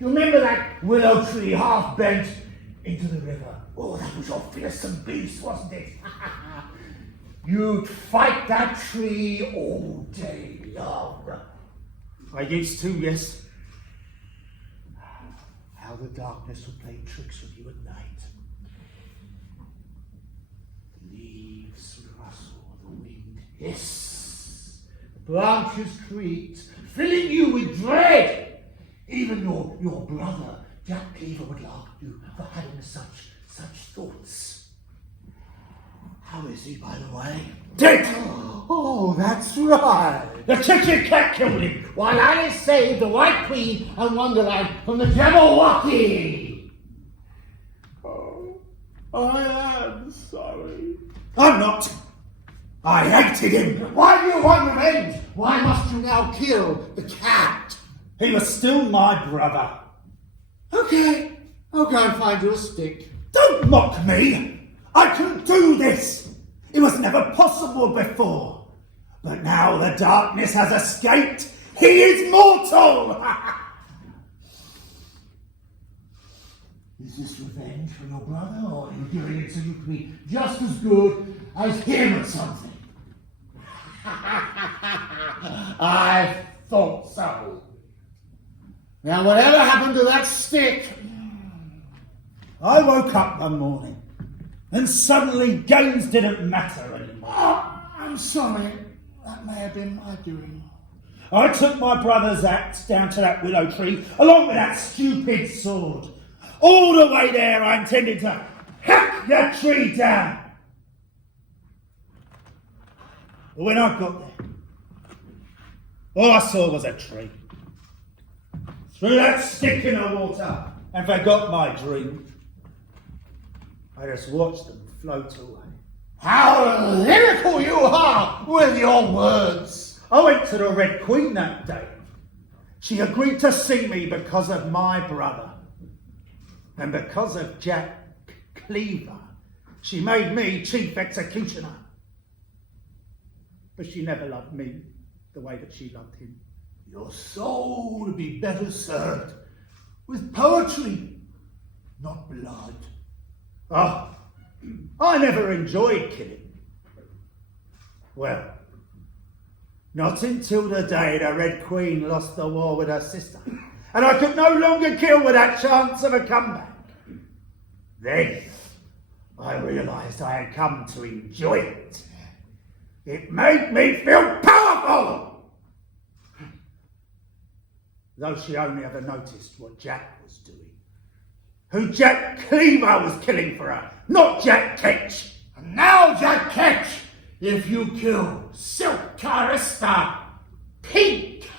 You remember that willow tree half bent into the river. Oh, that was your fearsome beast, wasn't it? You'd fight that tree all day long. I used to, yes. How the darkness would play tricks with you at night. The leaves would rustle, the wind hiss, the branches creaked, filling you with dread. Even your brother, Jack Cleaver, would laugh at you for having such thoughts. How is he, by the way? Dead! Oh, that's right. The Cheshire Cat killed him, while Alice saved the White Queen and Wonderland from the Jabberwocky. Oh, I am sorry. I'm not. I hated him. Why do you want revenge? Why must you now kill the cat? He was still my brother. Okay, I'll go and find you a stick. Don't mock me. I can do this. It was never possible before. But now the darkness has escaped. He is mortal. Is this revenge for your brother, or are you doing it so you can be just as good as him at something? I thought so. Now, whatever happened to that stick? I woke up one morning and suddenly games didn't matter anymore. Oh, I'm sorry. That may have been my doing. I took my brother's axe down to that willow tree along with that stupid sword. All the way there I intended to hack that tree down. But when I got there, all I saw was a tree. Threw that stick in the water and forgot my dream. I just watched them float away. How lyrical you are with your words. I went to the Red Queen that day. She agreed to see me because of my brother. And because of Jack Cleaver, she made me chief executioner. But she never loved me the way that she loved him. Your soul would be better served with poetry, not blood. Oh, I never enjoyed killing. Well, not until the day the Red Queen lost the war with her sister, and I could no longer kill with that chance of a comeback. Then I realised I had come to enjoy it. It made me feel powerful! Though she only ever noticed what Jack was doing. Who Jack Cleaver was killing for her, not Jack Ketch. And now, Jack Ketch, if you kill Silk Carista Pink,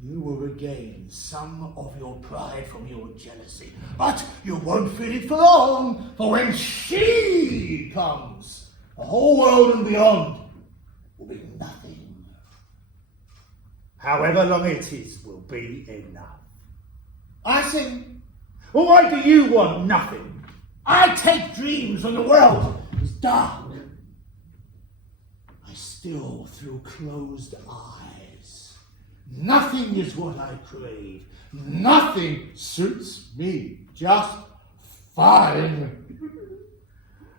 you will regain some of your pride from your jealousy. But you won't feel it for long, for when she comes, the whole world and beyond will be nothing. However long it is will be enough. I think Well, why do you want nothing? I take dreams when the world is dark. I still through closed eyes. Nothing is what I crave. Nothing suits me just fine.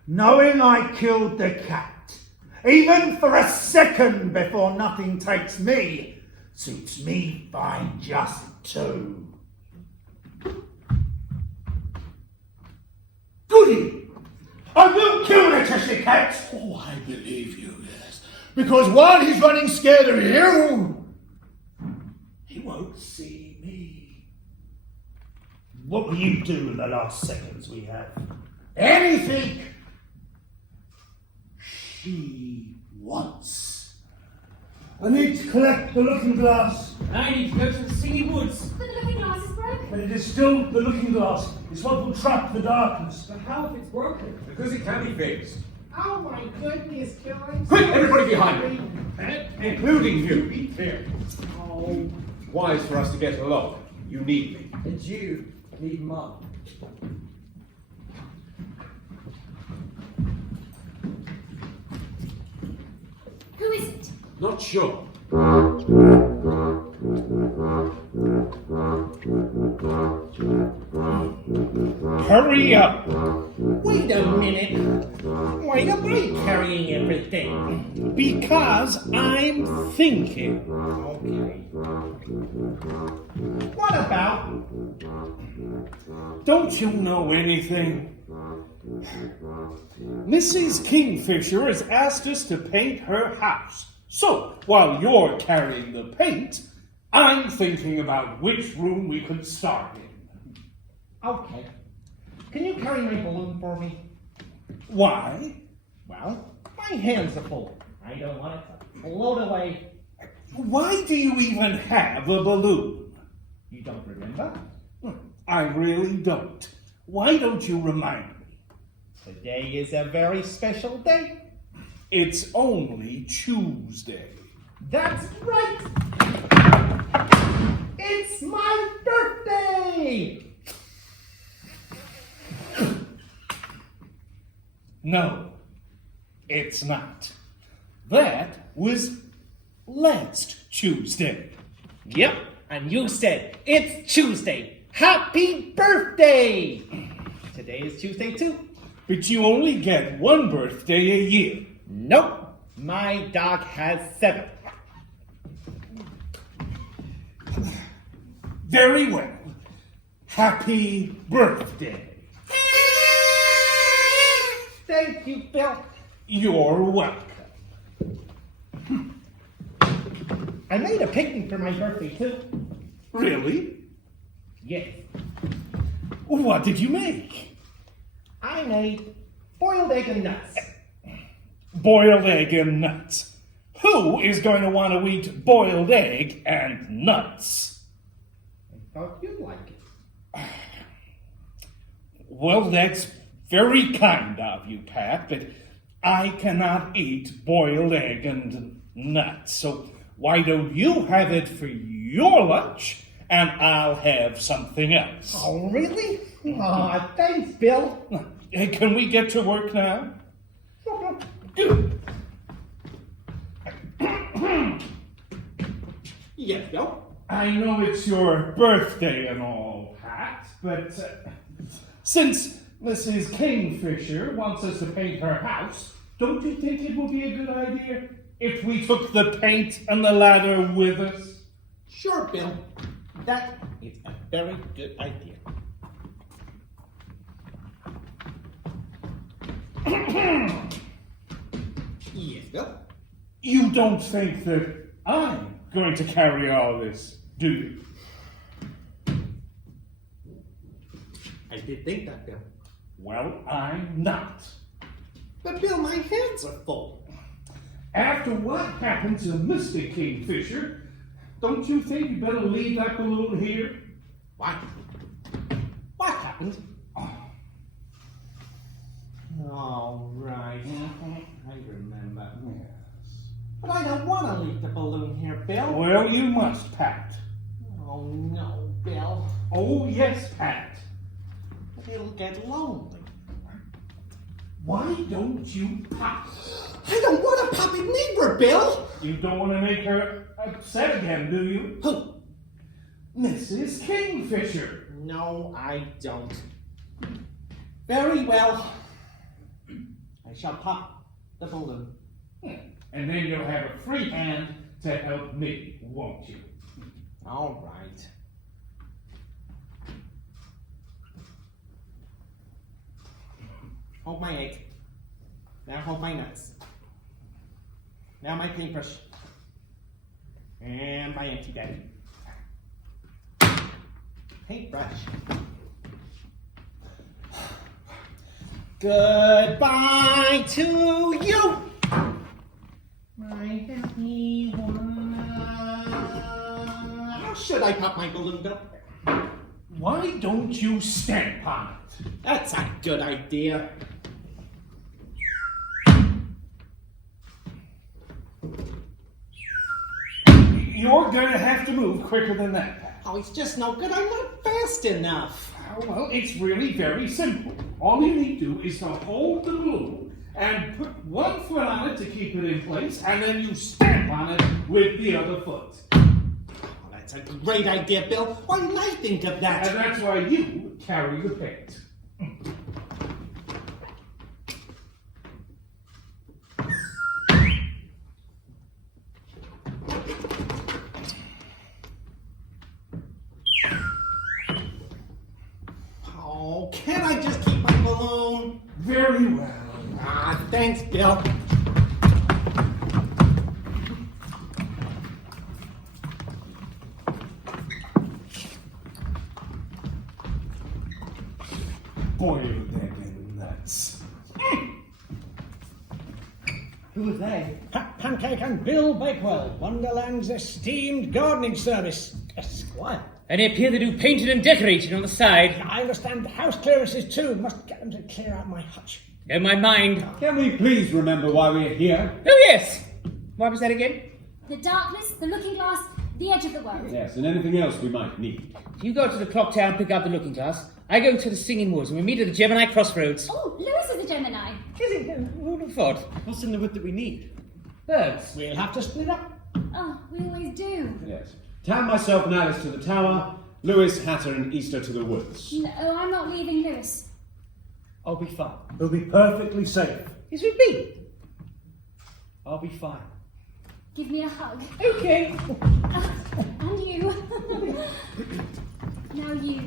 Knowing I killed the cat, even for a second before nothing takes me, suits me fine just too. Goody! I will kill the Cheshire Cat! Oh, I believe you, yes. Because while he's running scared of you, he won't see me. What will you do in the last seconds we have? Anything she wants. I need to collect the looking glass. I need to go to the Singing Woods. But the looking glass is broken. But it is still the looking glass. It's what will trap the darkness. But how if it's broken? Because it can be fixed. Oh my goodness, guys. Quick, everybody behind me! Including you. Here. Oh, Wise for us to get along. You need me. And you need Mum. Who is it? Not sure. hurry up. Wait a minute. Why am I carrying everything? Because I'm thinking. Okay. What about? Don't you know anything? Mrs. Kingfisher has asked us to paint her house. So, while you're carrying the paint, I'm thinking about which room we could start in. Okay. Can you carry my balloon for me? Why? Well, my hands are full. I don't want it to float away. Why do you even have a balloon? You don't remember? I really don't. Why don't you remind me? Today is a very special day. It's only Tuesday. That's right. It's my birthday. No, it's not. That was last Tuesday. Yep, and you said it's Tuesday. Happy birthday! Today is Tuesday too. But you only get one birthday a year. Nope, my dog has 7. Very well. Happy birthday. Thank you, Bill. You're welcome. I made a painting for my birthday too. Really? Yes, What did you make? I made boiled egg and nuts. Boiled egg and nuts. Who is going to want to eat boiled egg and nuts? I thought you'd like it. Well, that's very kind of you, Pat, but I cannot eat boiled egg and nuts. So why don't you have it for your lunch, and I'll have something else. Oh, really? Aw, thanks, Bill. Hey, can we get to work now? Good. Yes, Bill. I know it's your birthday and all, Pat, but since Mrs. Kingfisher wants us to paint her house, don't you think it would be a good idea if we took the paint and the ladder with us? Sure, Bill. That is a very good idea. Yes, Bill. You don't think that I'm going to carry all this, do you? I did think that, Bill. Well, I'm not. But, Bill, my hands are full. After what happened to Mr. Kingfisher, don't you think you better leave that balloon here? What? What happened? All right. I remember. But I don't want to leave the balloon here, Bill. Well, you must, Pat. Oh, no, Bill. Oh, yes, Pat. It'll get lonely. Why don't you pop? I don't want to pop it neither, Bill. You don't want to make her upset again, do you? Who? Mrs. Kingfisher. No, I don't. Very well. I shall pop the balloon. And then you'll have a free hand to help me, won't you? All right. Hold my egg. Now hold my nuts. Now my paintbrush. And my empty daddy. Paintbrush. Goodbye to you, my happy one. How should I pop my balloon, Bill? Why don't you stamp on it? That's a good idea. You're gonna have to move quicker than that, Pat. Oh, it's just no good. I'm not fast enough. Oh, well, it's really very simple. All you need to do is to hold the balloon and put one foot on it to keep it in place, and then you stamp on it with the other foot. Oh, that's a great idea, Bill. Why didn't I think of that? And that's why you carry the paint. Oh, can't I just keep my balloon? Very well. Ah, thanks, Bill. Boy, they're getting nuts. Who are they? Pat Pancake and Bill Bakewell, Wonderland's esteemed gardening service, Esquire. And they appear to do painting and decorating on the side. I understand the house clearances too. Must get them to clear out my hutch. In my mind. Can we please remember why we're here? Oh, yes. What was that again? The darkness, the looking glass, the edge of the world. Yes, and anything else we might need. You go to the clock tower and pick up the looking glass. I go to the singing woods and we meet at the Gemini crossroads. Oh, Lewis is a Gemini. Is it? Who would have thought? What's in the wood that we need? Birds. We'll have to split up. Oh, we always do. Yes. Tam, myself, and Alice to the tower. Lewis, Hatter, and Easter to the woods. No, I'm not leaving Lewis. I'll be fine. He'll be perfectly safe. Is with me? I'll be fine. Give me a hug. Okay. And you. Now you.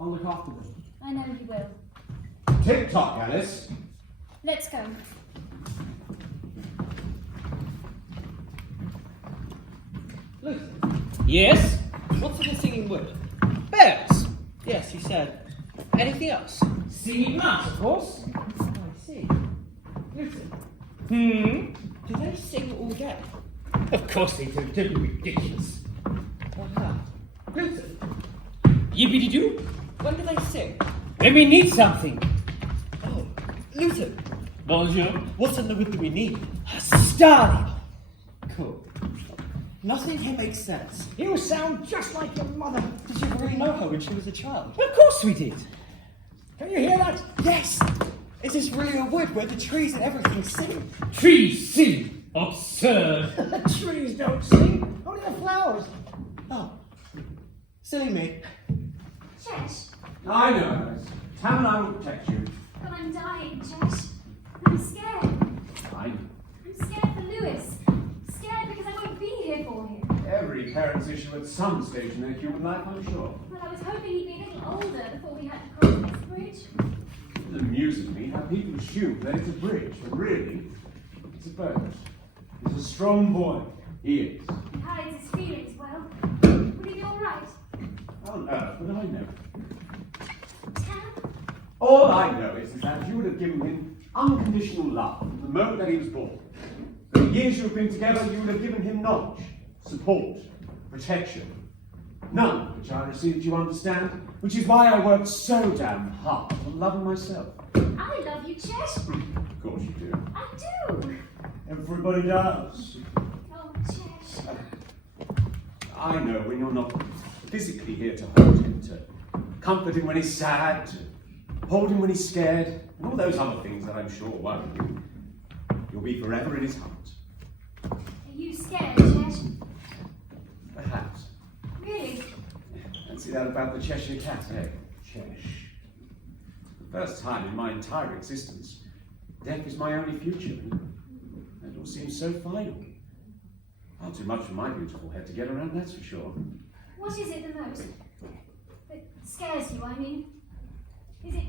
I'll look after them. I know you will. Tick-tock, Alice. Let's go. Listen. Yes? What's in the singing wood? Birds. Yes, you said. Anything else? Singing mouse, of course. Oh, I see. Listen. Do they sing all day? Of course they do. Don't be ridiculous. Uh-huh. Listen. Yippity-doo. When do they sing? When we need something. Oh, Luton. Bonjour. What's in the wood that we need? Starling. Cool. Nothing here makes sense. You sound just like your mother. Did you really know her when she was a child? Of course we did. Can you hear that? Yes! Is this really a wood where the trees and everything sing? Trees sing. Absurd. The trees don't sing, only the flowers. Oh. Silly me. Chesh, I know, Alice. Tam and I will protect you. but I'm dying, Chesh. I'm scared. I know. I'm scared for Lewis. Scared because I won't be here for him. Every parent's issue at some stage in their human life, I'm sure. Well, I was hoping he'd be a little older before we had to cross this bridge. It amuses me how people assume that it's a bridge, but really, it's a boat. He's a strong boy. He is. He hides his feelings well. Would he be all right? How on earth would I know? Tam? All I know is that you would have given him unconditional love from the moment that he was born. For the years you've been together, you would have given him knowledge, support, protection. None of which I received, you understand? Which is why I worked so damn hard on loving myself. I love you, Chesh. Of course you do. I do. Everybody does. Oh, Chesh. I know when you're not physically here to hold him, to comfort him when he's sad, to hold him when he's scared, and all those other things that I'm sure worry you. You'll be forever in his heart. Are you scared, Chesh? Perhaps. Really? Fancy that about the Cheshire Cat, eh? Chesh. The first time in my entire existence, death is my only future. It all seems so final. Far too much for my beautiful head to get around, that's for sure. What is it the most? That scares you, I mean? Is it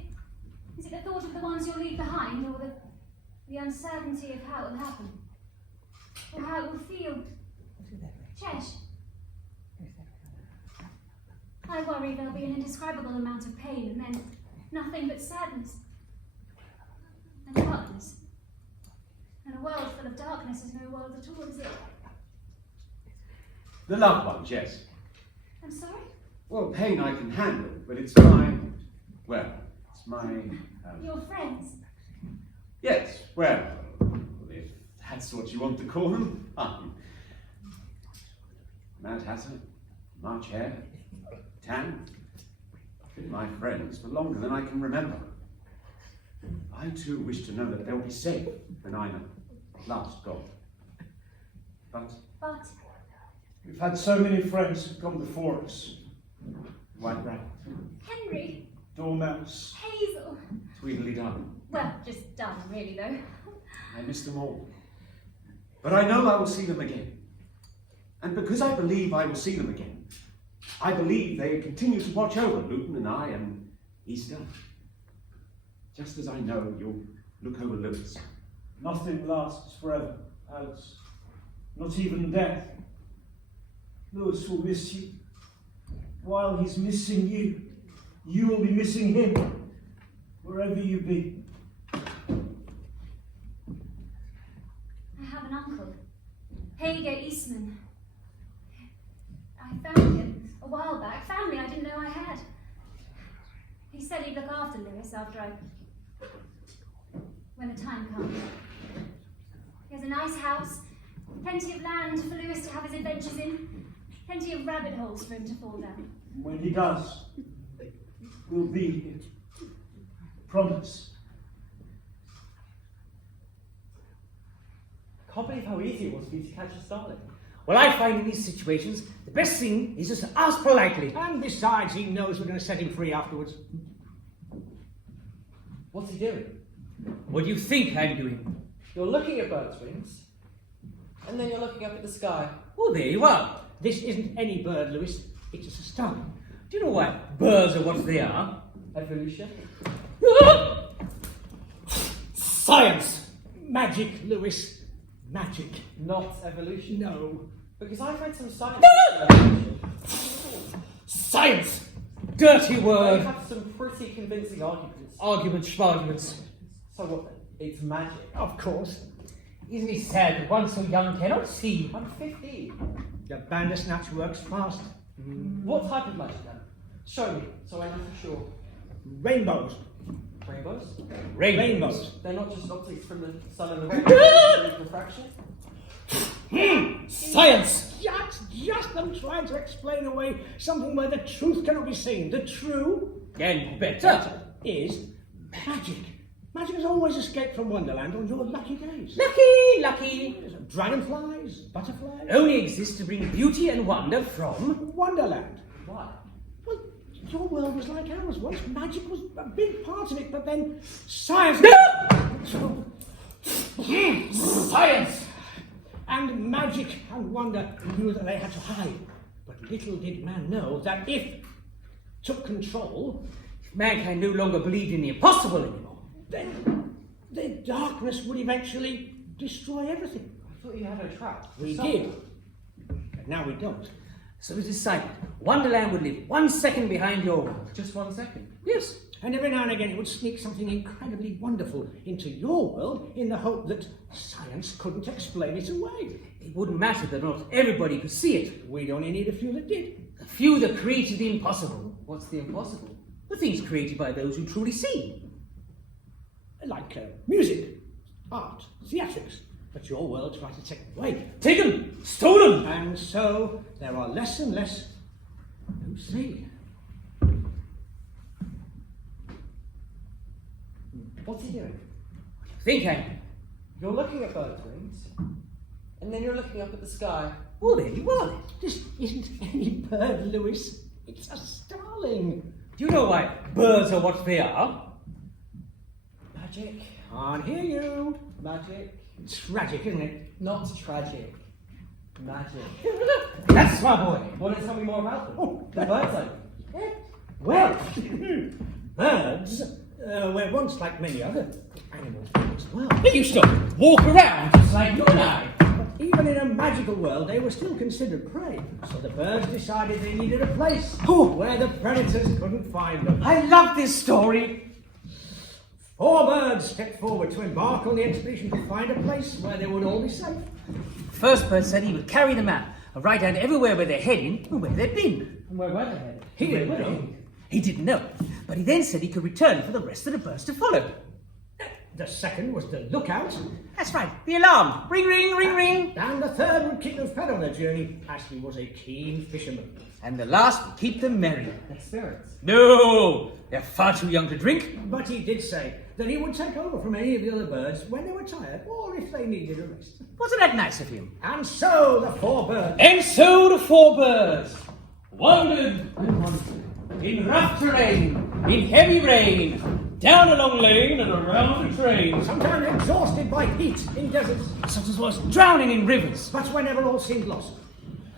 the thought of the ones you'll leave behind, or the uncertainty of how it will happen? Or how it will feel? Chesh. I worry there'll be an indescribable amount of pain and then nothing but sadness. And darkness. And a world full of darkness is no world at all, is it? The loved ones, yes. I'm sorry? Well, pain I can handle, but it's my... well, it's my... Your friends. yes, well, if that's what you want to call them. Mad Hatter, March Hare, Tan, been my friends for longer than I can remember. I too wish to know that they'll be safe when I'm at last gone. But But We've had so many friends who've come before us. White rabbit. Henry. Dormouse. Hazel. Tweedledum. Well, just done, really, though. I miss them all. But I know I will see them again. And because I believe I will see them again, I believe they continue to watch over Luton and I and Easter. Just as I know you'll look over Lewis. Nothing lasts forever, Alice. Not even death. Lewis will miss you. While he's missing you, you will be missing him, wherever you be. I have an uncle, Hager Eastman. I found him a while back, family I didn't know I had. He said he'd look after Lewis when the time comes. He has a nice house, plenty of land for Lewis to have his adventures in, plenty of rabbit holes for him to fall down. When he does, we'll be here. Promise. I can't believe how easy it was for you to catch a starling. Well, I find in these situations, the best thing is just to ask politely. And besides, he knows we're going to set him free afterwards. What's he doing? What do you think I'm doing? You're looking at birds' wings, and then you're looking up at the sky. Oh, there you are. This isn't any bird, Lewis. It's just a starling. Do you know why birds are what they are? Evolution. Science! Magic, Lewis. Magic. Not evolution. No. Because I've read some science. Evolution. Science! Dirty I word. have some pretty convincing arguments. Arguments, schmarguments. So what then? It's magic. Of course. Isn't it sad that one so young cannot see? I'm 15. The bandersnatch works fast. What type of magic then? Show me, so I know for sure. Rainbows. Rainbows? Rainbows. They're not just optics from the sun and the rain. They're refraction. Science! Just them trying to explain away something where the truth cannot be seen. The true And better. is magic. Magic has always escaped from Wonderland on your lucky days. Lucky. Dragonflies, butterflies. Only exists to bring beauty and wonder from. Wonderland. Why? Well, your world was like ours once. Magic was a big part of it, but then science. Science! And magic and wonder knew that they had to hide. But little did man know that if took control, Mankind no longer believed in the impossible anymore. then darkness would eventually destroy everything. I thought you had a trap. We did. But now we don't. So it decided Wonderland would live 1 second behind your world. Just 1 second. Yes. And every now and again it would sneak something incredibly wonderful into your world in the hope that science couldn't explain it away. It wouldn't matter that not everybody could see it. We'd only need a few that did. A few that created the impossible. What's the impossible? The things created by those who truly see. Like music, art, theatrics. But your world tried to take them away. Taken! Stolen! And so there are less and less who see. What's he doing? Think, Andy. You're looking at birds' wings, and then you're looking up at the sky. Oh, there you are. This isn't any bird, Lewis. It's a starling. Do you know why birds are what they are? Magic. Can't hear you. Magic. Tragic, isn't it? Not tragic. Magic. That's my boy. Want to tell me more about them? Oh, The birds, I mean. Well, birds were once like many other animals as well. They used to walk around just like you and I. But even in a magical world, they were still considered prey. So the birds decided they needed a place where the predators couldn't find them. I love this story. 4 birds stepped forward to embark on the expedition to find a place where they would all be safe. First bird said he would carry the map and write down everywhere where they're heading and where they've been. And where were they headed? He didn't know. He didn't know, but he then said he could return for the rest of the birds to follow. The second was the lookout. That's right, the alarm. Ring, ring, ring, ring. And the third would keep them fed on their journey, as he was a keen fisherman. And the last would keep them merry. They're spirits. No, they're far too young to drink. But he did say that he would take over from any of the other birds when they were tired or if they needed a rest. Wasn't that nice of him? And so the 4 birds. And so the 4 birds wandered And wondered. In rough terrain, in heavy rain, down a long lane and around a train. Sometimes exhausted by heat in deserts, Such as was drowning in rivers. but whenever all seemed lost,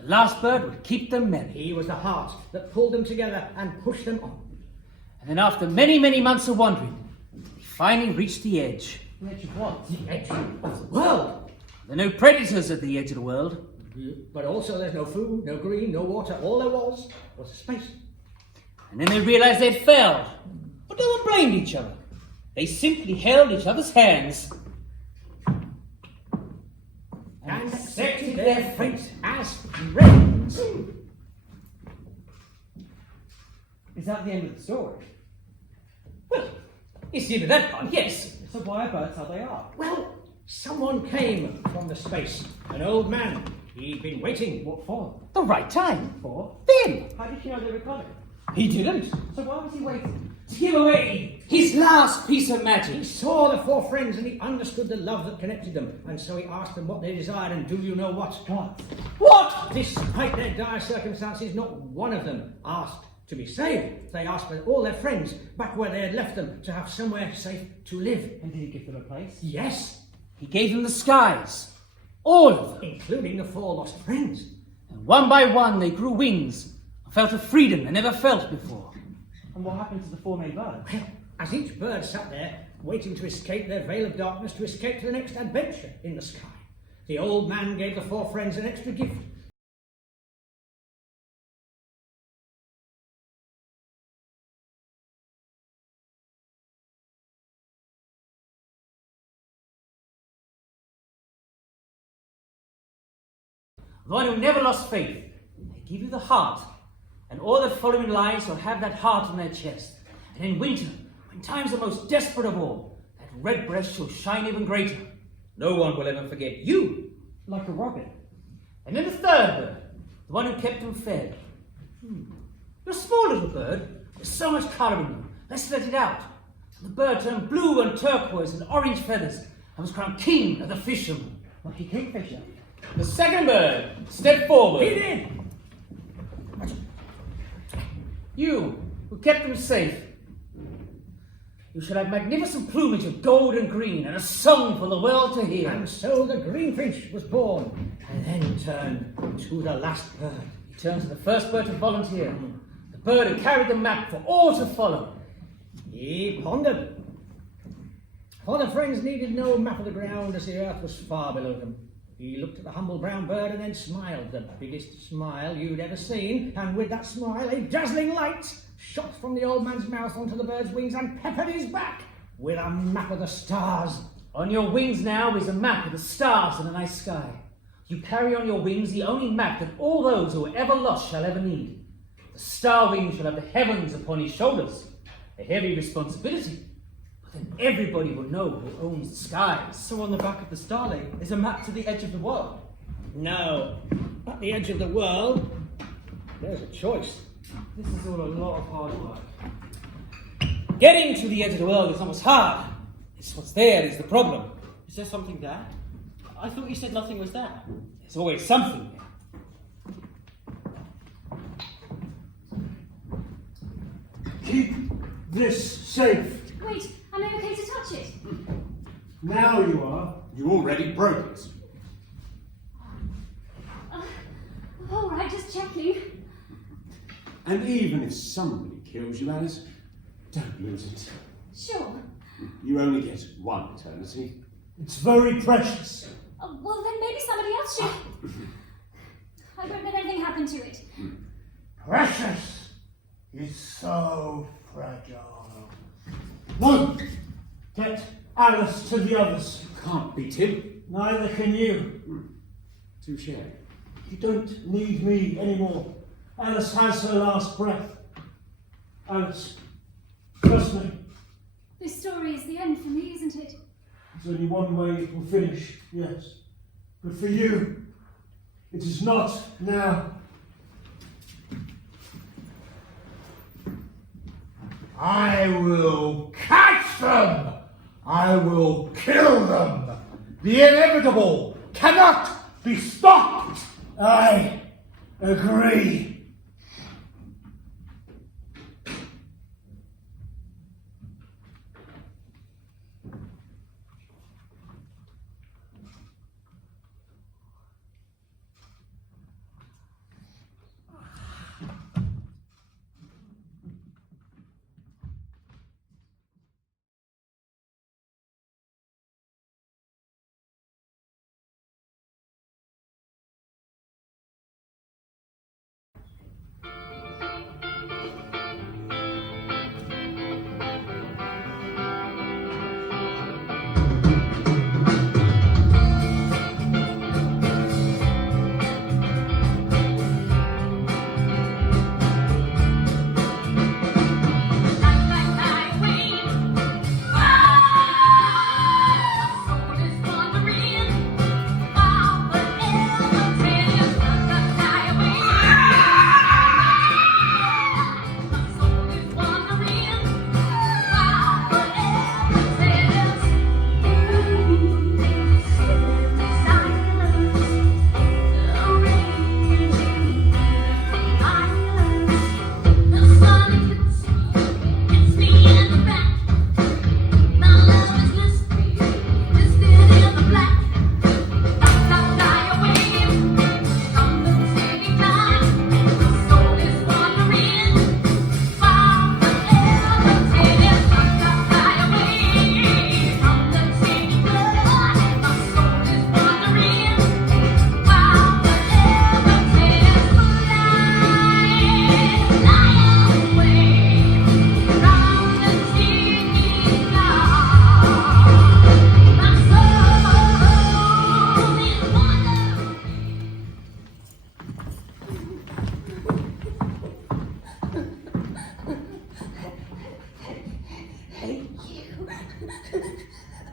The last bird would keep them merry. he was the heart that pulled them together and pushed them on. And then after many, many months of wandering, they finally reached the edge. The edge of what? The edge of the world. There are no predators at the edge of the world. But also there's no food, no green, no water. All there was a space. And then they realized they'd failed. But no one blamed each other. They simply held each other's hands And accepted their fate as friends. Is that the end of the story? Well, it's the end of that part, yes. So why are birds how they are? Well, someone came from the space. An old man. He'd been waiting. What for? The right time. For? Then. How did you know they were coming? He didn't. So why was he waiting? To give away his last piece of magic. He saw the four friends and he understood the love that connected them. And so he asked them what they desired, and do you know what? What? Despite their dire circumstances, not one of them asked to be saved. They asked for all their friends back where they had left them to have somewhere safe to live. And did he give them a place? Yes, He gave them the skies. All of them. including the four lost friends. And one by one they grew wings and felt a freedom they never felt before. And what happened to the four main birds? Well, as each bird sat there, waiting to escape their veil of darkness, to escape to the next adventure in the sky, the old man gave the four friends an extra gift. The one who never lost faith. They give you the heart, and all their following lives will have that heart on their chest. And in winter, when times are most desperate of all, that red breast shall shine even greater. No one will ever forget you. Like a robin. And then the third bird, the one who kept them fed. You're a small little bird. There's so much colour in you. Let's let it out. And the bird turned blue and turquoise and orange feathers and was crowned king of the fishermen. Like a kingfisher. The second bird stepped forward. He did. You, who kept them safe. You shall have magnificent plumage of gold and green and a song for the world to hear. And so the greenfinch was born, and then turned to the last bird. He turned to the first bird to volunteer. The bird who carried the map for all to follow. He pondered. For the friends needed no map of the ground, as the earth was far below them. He looked at the humble brown bird and then smiled, the biggest smile you'd ever seen, and with that smile a dazzling light shot from the old man's mouth onto the bird's wings and peppered his back with a map of the stars. On your wings now is a map of the stars and a night sky. You carry on your wings the only map that all those who are ever lost shall ever need. The star wing shall have the heavens upon his shoulders, a heavy responsibility. But then everybody will know who owns the skies. So on the back of the starling is a map to the edge of the world. No, at the edge of the world, there's a choice. This is all a lot of hard work. Getting to the edge of the world is almost hard. It's what's there is the problem. Is there something there? I thought you said nothing was there. There's always something there. Keep this safe. Wait, am I okay to touch it? Now you are. You already broke it. All right, just checking. And even if somebody kills you, Alice, don't lose it. Sure. You only get one eternity. It's very precious. Well, then maybe somebody else should. I won't let anything happen to it. Precious is so fragile. No! Get Alice to the others. Can't beat him. Neither can you. Touche. You don't need me anymore. Alice has her last breath. Alice, trust me. This story is the end for me, isn't it? There's only one way it will finish, yes. But for you, it is not now. I will catch them! I will kill them! The inevitable cannot be stopped! I agree.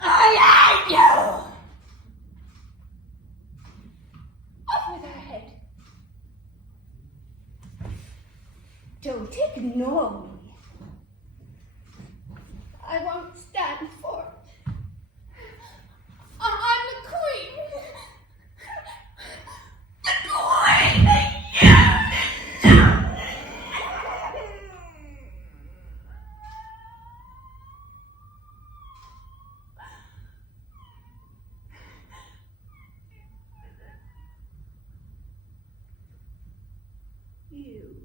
I hate you! Off with her head. Don't ignore me. I won't stand for it. I'm the queen. The queen! You.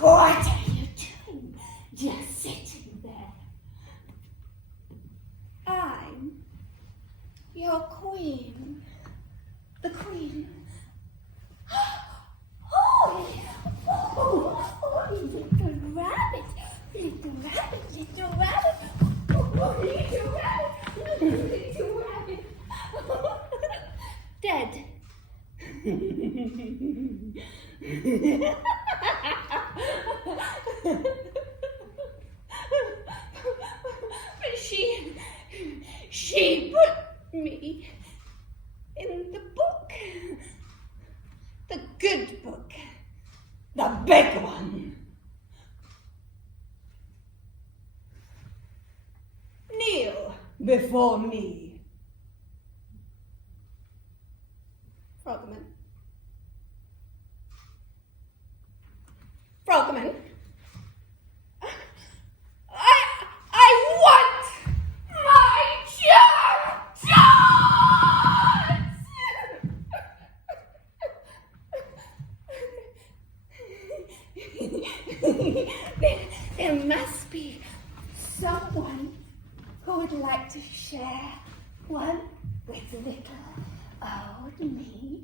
What are you doing? Just sitting there. I'm your queen. The queen. Oh, little rabbit. Little rabbit, little rabbit. Oh, little rabbit. Little rabbit. Dead. But she put me in the book. The good book. The big one. Kneel before me. Frogman. Frogman. I want my chance! There must be someone who would like to share one with little old me.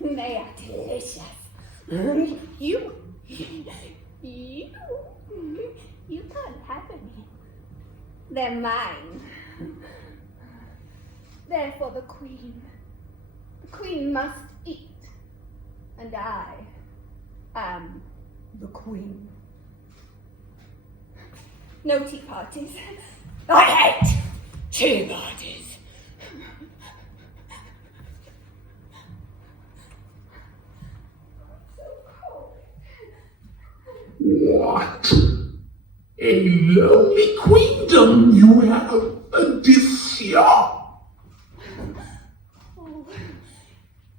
They are delicious. You can't have any. They're mine. They're for the queen. The queen must eat. And I am the queen. No tea parties. I hate tea parties. What a lonely queendom you have, Odysseus. Oh,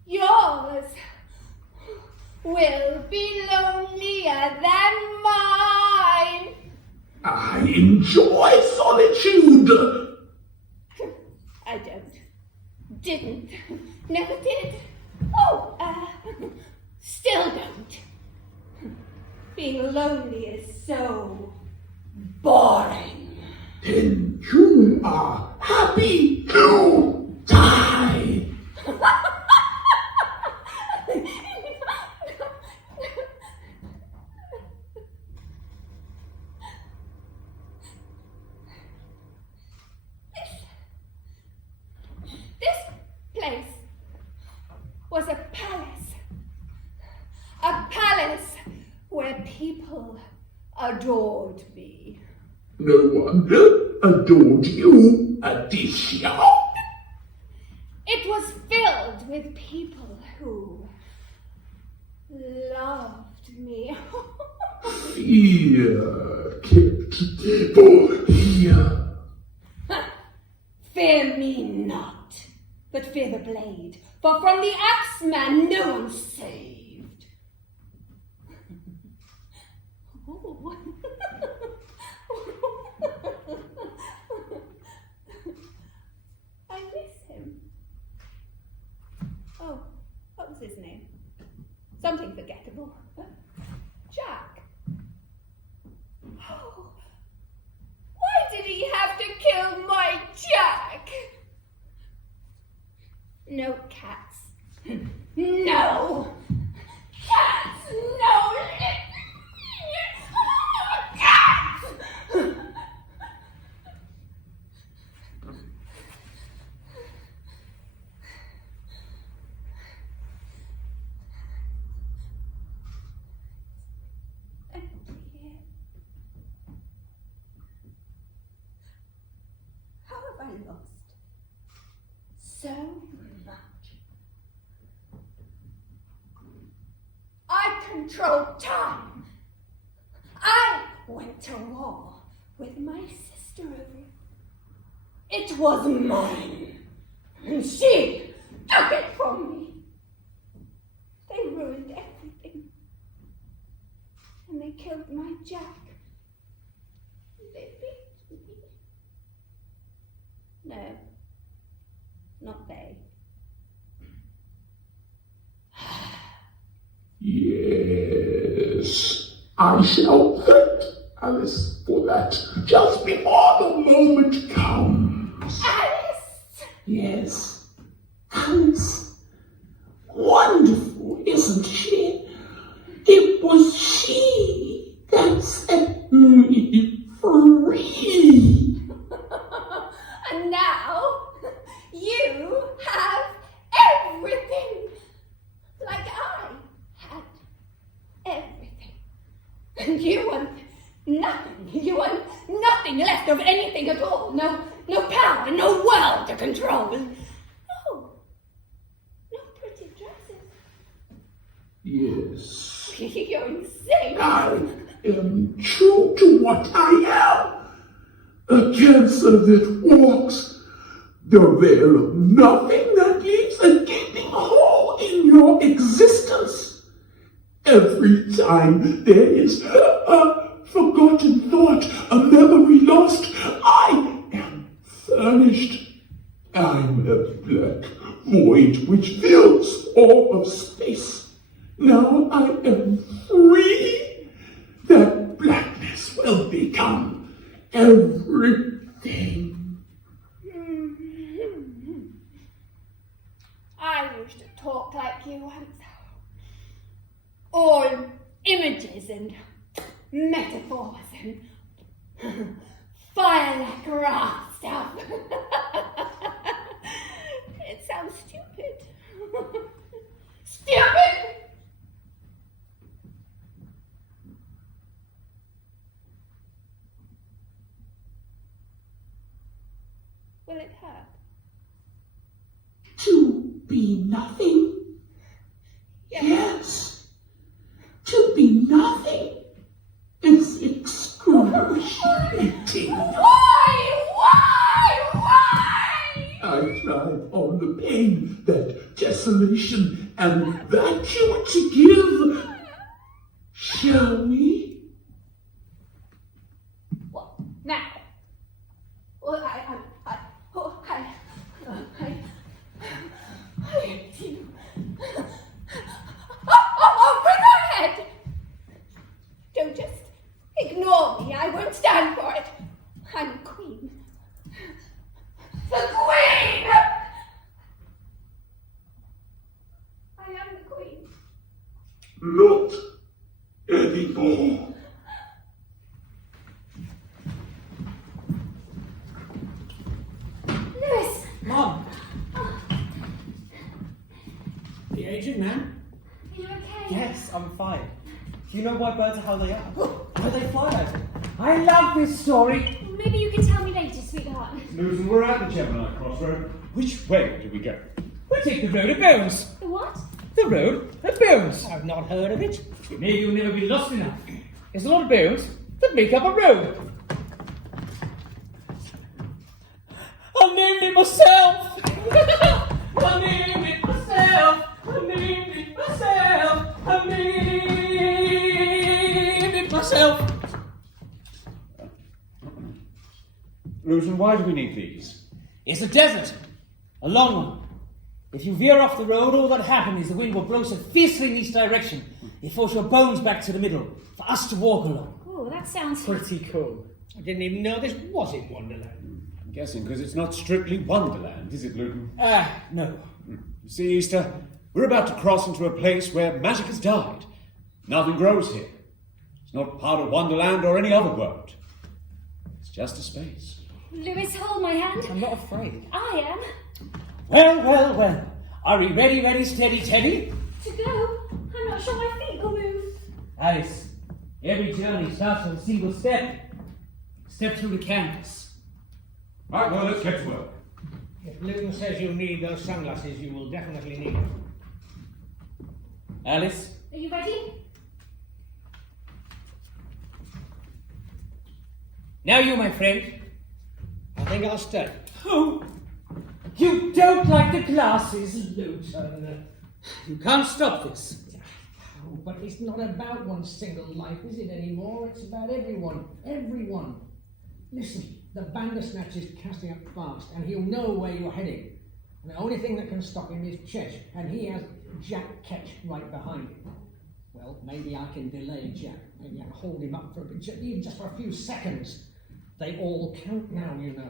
yours will be lonelier than mine. I enjoy solitude. didn't. Never did. Oh, still don't. Being lonely is so boring. Then you are happy to die. This place was a palace. A palace where people adored me. No one adored you, Adicia. It was filled with people who loved me. Fear kept for here. Fear me not, but fear the blade, for from the axeman no one's saved. Oh. I miss him. Oh, what was his name? Something forgettable. Jack. Oh, why did he have to kill my Jack? No cats. No. Cats, no. Cats. How have I lost so much? I control time. I went to war with my sister over it. It was mine, and she took it from me. They ruined everything, and they killed my Jack. They beat me. No, not they. Yes, I shall thank Alice for that just before the moment comes. Alice! Yes, Alice. Wonderful, isn't she? It was she that set me free. And now you have everything, like I had everything. And you want nothing. You want nothing left of anything at all. No power, no world to control. No pretty dresses. Yes, You're insane. I am true to what I am. A cancer that walks, the veil of nothing that leaves a gaping hole in your existence. Every time there is a forgotten thought, a memory lost, I am furnished. I'm a black void which fills all of space. Now I am free. That blackness will become everything. I used to talk like you once. All images and metaphors and fire like wrath stuff. It sounds stupid. Stupid! Will it hurt? To be nothing? Yes. Yes. To be nothing is excruciating. Why? I thrive on the pain, that desolation, and that you want to give. Shall we? What? Now? Well, Not anymore. Lewis! Mom! The aged man? Are you okay? Yes, I'm fine. Do you know why birds are how they are? How they fly like it? I love this story. Maybe you can tell me later, sweetheart. Susan, we're at the Gemini crossroad. Which way do we go? We'll take the road of bones. The what? The road of bones. I've not heard of it. Maybe you'll never be lost enough. There's a lot of bones that make up a road. I named it myself. I named it myself. I named it myself. I named it myself. Susan, why do we need these? It's a desert. A long one. If you veer off the road, all that happens is the wind will blow so fiercely in each direction, it forces your bones back to the middle, for us to walk along. Oh, that sounds Pretty cool. I didn't even know this was in Wonderland. I'm guessing because it's not strictly Wonderland, is it, Luton? No. You see, Easter, we're about to cross into a place where magic has died. Nothing grows here. It's not part of Wonderland or any other world. It's just a space. Lewis, hold my hand. I'm not afraid. I am. Well. Are we ready, steady, Teddy? To go? I'm not sure my feet will move. Alice, every journey starts with a single step. Step through the canvas. Right, well, let's get to work. If Luton says you need those sunglasses, you will definitely need them. Alice? Are you ready? Now you, my friend. I think I'll stay. Oh, you don't like the glasses, Luton. You can't stop this. Oh, but it's not about one single life, is it anymore? It's about everyone. Everyone. Listen, the Bandersnatch is casting up fast, and he'll know where you're heading. And the only thing that can stop him is Chet, and he has Jack Ketch right behind him. Well, maybe I can delay Jack. Maybe I can hold him up for a bit, even just for a few seconds. They all count now, you know.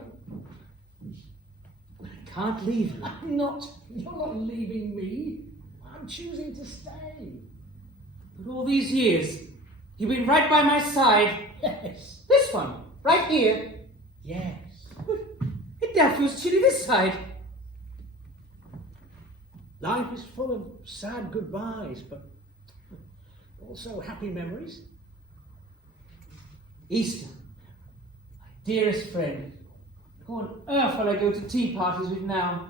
I can't leave you. I'm not. You're not leaving me. I'm choosing to stay. But all these years, you've been right by my side. Yes. This one, right here. Yes. It now feels chilly this side. Life is full of sad goodbyes, but also happy memories. Easter, my dearest friend. Who on earth will I go to tea parties with now?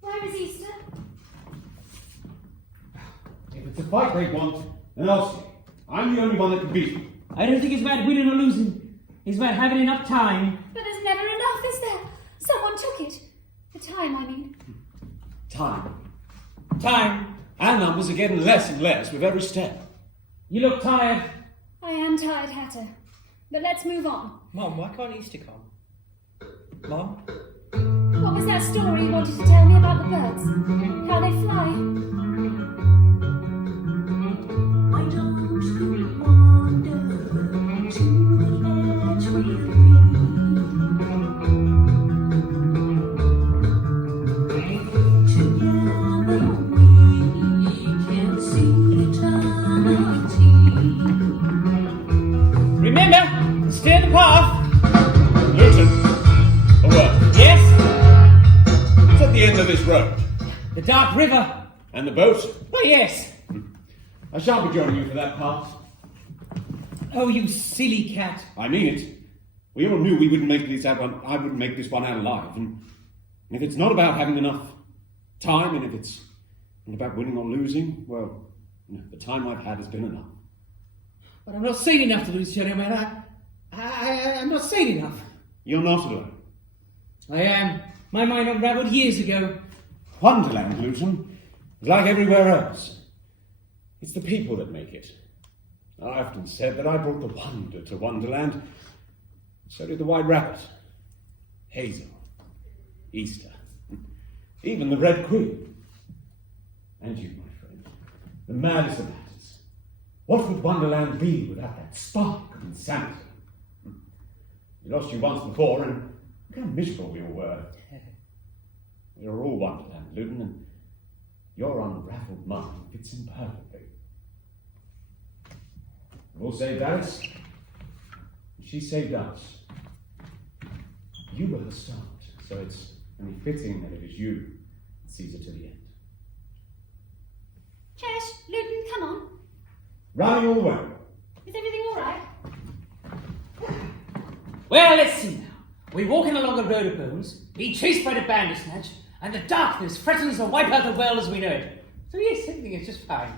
Where is Easter? If it's a fight they want, then I'll see. I'm the only one that can beat them. I don't think it's about winning or losing. It's about having enough time. But there's never enough, is there? Someone took it. The time, I mean. Time. Time. Our numbers are getting less and less with every step. You look tired. I am tired, Hatter. But let's move on. Mom, why can't Easter come? Mom? What was that story you wanted to tell me about the birds? How they fly? Why don't we wander to the edge we breathe? Together we can see eternity. Remember, stay the path. Luton, a word. Yes, It's at the end of this road. the dark river. And the boat? Oh, yes. I shan't be joining you for that part. Oh, you silly cat. I mean it. We all knew we wouldn't make this out. I wouldn't make this one out alive. And if it's not about having enough time, and if it's not about winning or losing, well, the time I've had has been enough. But I'm not sane enough to lose Johnny, man. I'm not sane enough. You're not alone. I am. My mind unraveled years ago. Wonderland, Luton, is like everywhere else. It's the people that make it. I often said that I brought the wonder to Wonderland. So did the White Rabbit, Hazel, Easter, even the Red Queen. And you, my friend. the maddest of matters. What would Wonderland be without that spark of insanity? We lost you once before, and look how miserable we all were. We are all Wonderland, Luton, and your unraveled mind fits in perfectly. We've all saved Alice, and she saved us. You were the start, so it's only fitting that it is you that sees her to the end. Chesh, Luton, come on. Running all the way. Is everything all right? Well, let's see now. We're walking along a road of bones, being chased by the Bandersnatch, and the darkness threatens to wipe out the world as we know it. So yes, everything is just fine.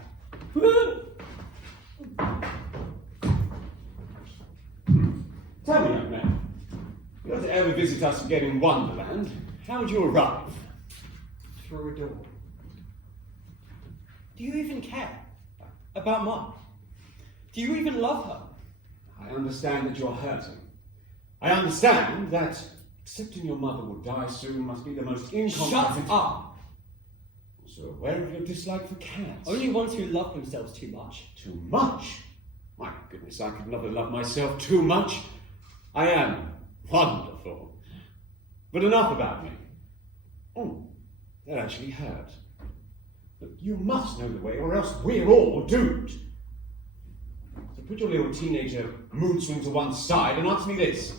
Tell me, young man, if you were to ever visit us again in Wonderland, how would you arrive? Through a door. Do you even care about Mum? Do you even love her? I understand that you're hurting. I understand that accepting your mother will die soon must be the most incomprehensible... Shut up! Also aware of your dislike for cats. Only ones who love themselves too much. Too much? My goodness, I could never love myself too much. I am wonderful. But enough about me. Oh, that actually hurt. But you must know the way, or else we're all doomed. So put your little teenager mood swing to one side and answer me this.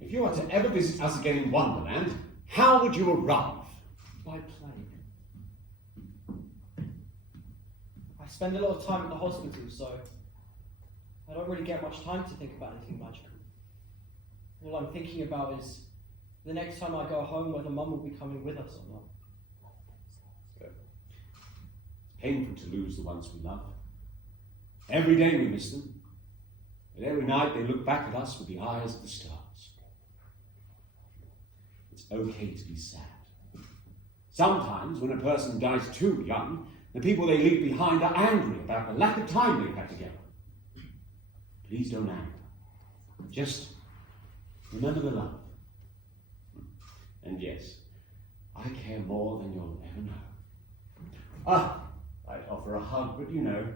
If you are to ever visit us again in Wonderland, how would you arrive? By plane. I spend a lot of time at the hospital, so I don't really get much time to think about anything magical. All I'm thinking about is the next time I go home, whether Mum will be coming with us or not. It's painful to lose the ones we love. Every day we miss them, but every night they look back at us with the eyes of the stars. It's okay to be sad. Sometimes, when a person dies too young, the people they leave behind are angry about the lack of time they've had together. Please don't anger. Just remember the love. And yes, I care more than you'll ever know. I'd offer a hug, but you know,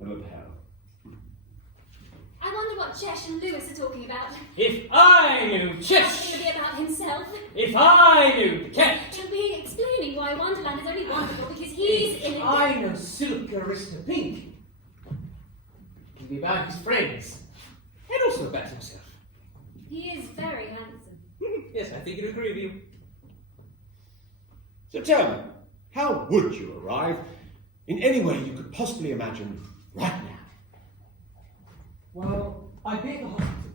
the lapel. I wonder what Chesh and Lewis are talking about. If I knew It's Chesh! going to be about himself. If I knew the cat! He'll be explaining why Wonderland is only wonderful because he's in it. I know Silk Arista Pink. It can be about his friends, and also about himself. He is very handsome. Yes, I think he'd agree with you. So tell me, how would you arrive in any way you could possibly imagine right now? Well, I'd be at the hospital.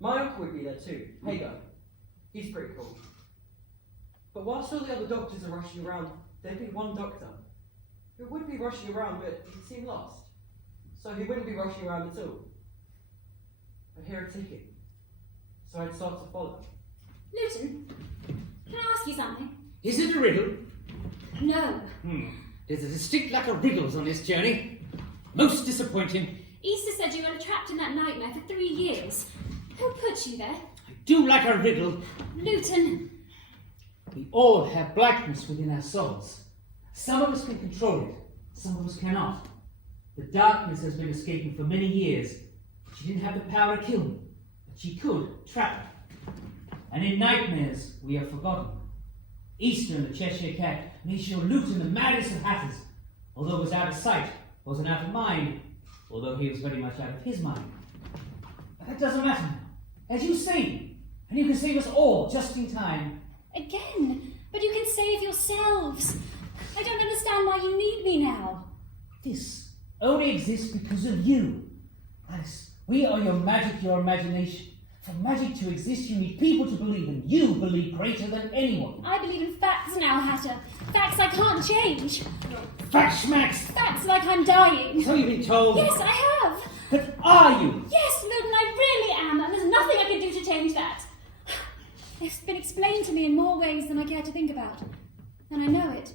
My uncle would be there too, Hagar. He's pretty cool. But whilst all the other doctors are rushing around, there'd be one doctor who would be rushing around, but he'd seem lost. So he wouldn't be rushing around at all. I'd hear a ticking, so I'd start to follow. Luton, can I ask you something? Is it a riddle? No. There's a distinct lack of riddles on this journey. Most disappointing. Easter said you were trapped in that nightmare for 3 years. Who put you there? I do like a riddle. Luton. We all have blackness within our souls. Some of us can control it, some of us cannot. The darkness has been escaping for many years. She didn't have the power to kill me, but she could trap me. And in nightmares, we are forgotten. Easter and the Cheshire Cat made sure Luton, the maddest of hatters, although was out of sight, wasn't out of mind, although he was very much out of his mind. But that doesn't matter now. As you say, and you can save us all just in time. Again, but you can save yourselves. I don't understand why you need me now. This only exists because of you. Alice, we are your magic, your imagination. For magic to exist, you need people to believe, and you believe greater than anyone. I believe in facts now, Hatter. Facts I can't change. Facts, Max! Facts like I'm dying. So you've been told. Yes, I have. But are you? Yes, Luton, I really am, and there's nothing I can do to change that. It's been explained to me in more ways than I care to think about. And I know it.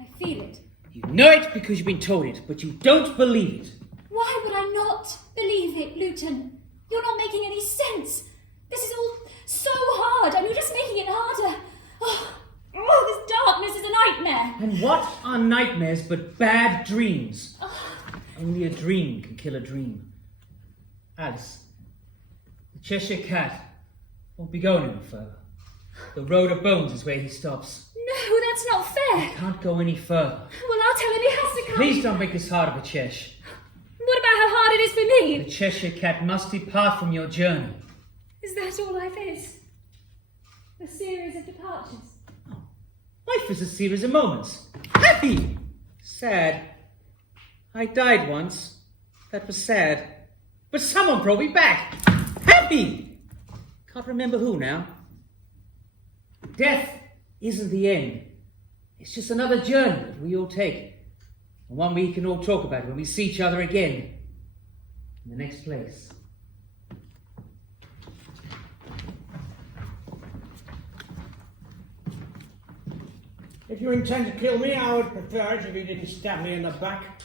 I feel it. You know it because you've been told it, but you don't believe it. Why would I not believe it, Luton? You're not making any sense. This is all so hard, and you're just making it harder. Oh, this darkness is a nightmare. And what are nightmares but bad dreams? Only a dream can kill a dream. Alice, the Cheshire Cat won't be going any further. The road of bones is where he stops. No, that's not fair. He can't go any further. Well, I'll tell him he has to come. Please don't make this hard of a Chesh. What about how hard it is for me? The Cheshire Cat must depart from your journey. Is that all life is? A series of departures? Life is a series of moments. Happy! Sad. I died once. That was sad. But someone brought me back. Happy! Can't remember who now. Death isn't the end. It's just another journey that we all take. And one we can all talk about when we see each other again. In the next place. If you intend to kill me, I would prefer it if you didn't stab me in the back.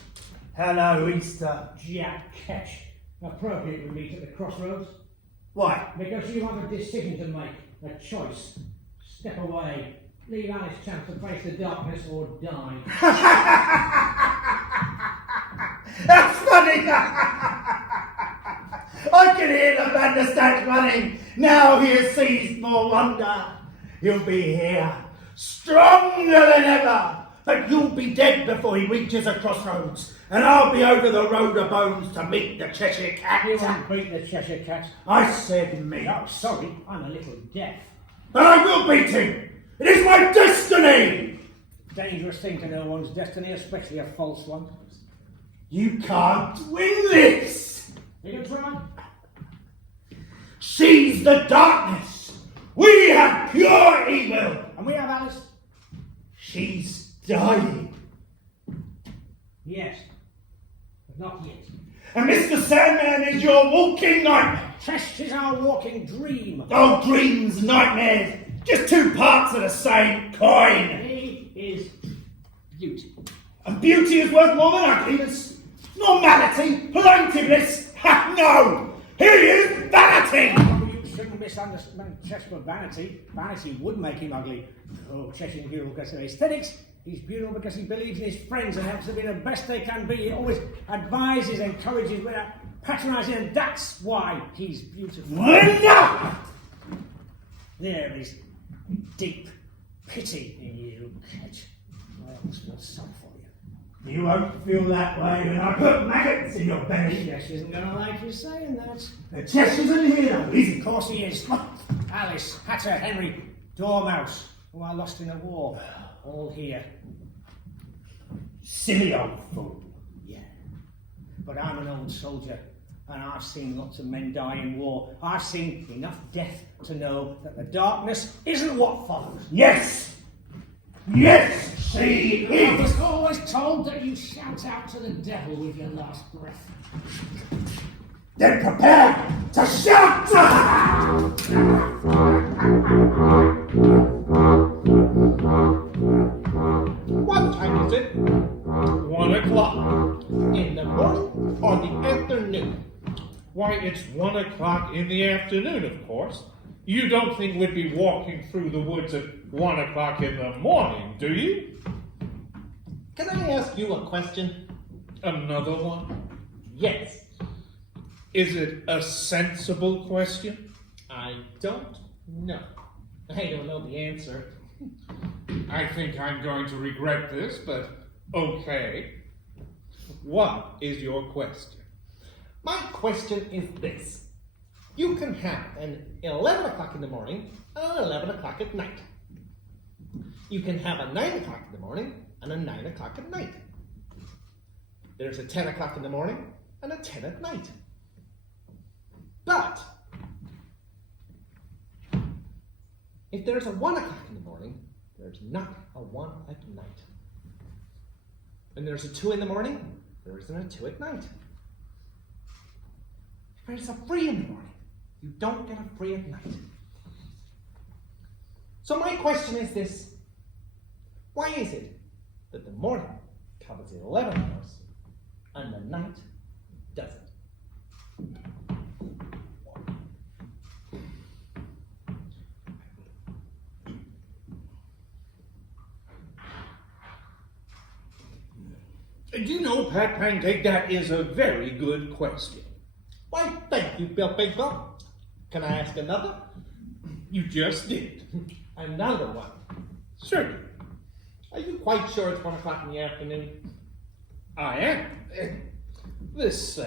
Hello, Easter. Jack Ketch. Appropriate we meet at the crossroads. Why? Because you have a decision to make, a choice. Step away. Leave Alice chance to face the darkness or die. That's funny! I can hear the bandersnatch running. Now he has seized more wonder. He'll be here, stronger than ever. But you'll be dead before he reaches a crossroads. And I'll be over the road of bones to meet the Cheshire Cat. You won't beat the Cheshire Cat. I said meet. Oh, sorry, I'm a little deaf. But I will beat him. It is my destiny. Dangerous thing to know one's destiny, especially a false one. You can't win this. You can try. She's the darkness. We have pure evil. And we have Alice. She's dying. Yes, but not yet. And Mr. Sandman is your walking nightmare. Chesh is our walking dream. Oh, dreams, nightmares, just two parts of the same coin. He is beauty. And beauty is worth more than ugliness. Normality, plaintiveness. Ha, no! He is vanity! Oh, you shouldn't misunderstand Chesh for vanity. Vanity would make him ugly. Oh, Chesh is beautiful because of aesthetics. He's beautiful because he believes in his friends and helps them be the best they can be. He always advises, encourages without patronising, and that's why he's beautiful. Enough! There is deep pity in you, Ketch. I always feel sorry for you. You won't feel that way when I put maggots in your belly. Chesh isn't going to like you saying that. The Chesh isn't here, though, is he? Of course he is. Alice, Hatter, Henry, Dormouse, who I lost in the war. All here. Silly old fool. Yeah. But I'm an old soldier, and I've seen lots of men die in war. I've seen enough death to know that the darkness isn't what follows. Yes! Yes, she I is! was always told that you shout out to the devil with your last breath. Then prepare to shout! What time is it? 1 o'clock. In the morning or the afternoon? Why, it's 1 o'clock in the afternoon, of course. You don't think we'd be walking through the woods at 1 o'clock in the morning, do you? Can I ask you a question? Another one? Yes. Is it a sensible question? I don't know. I don't know the answer. I think I'm going to regret this, but okay. What is your question? My question is this. You can have an 11 o'clock in the morning and an 11 o'clock at night. You can have a 9 o'clock in the morning and a 9 o'clock at night. There's a 10 o'clock in the morning and a 10 at night. But if there's a 1 o'clock in the morning, there's not a 1 at night. When there's a 2 in the morning, there isn't a 2 at night. If there's a 3 in the morning, you don't get a 3 at night. So my question is this. Why is it that the morning covers 11 hours and the night doesn't? Pat Pancake, that is a very good question. Why, thank you, Bill Bigwell. Can I ask another? You just did. Another one. Certainly. Are you quite sure it's 1 o'clock in the afternoon? I am. This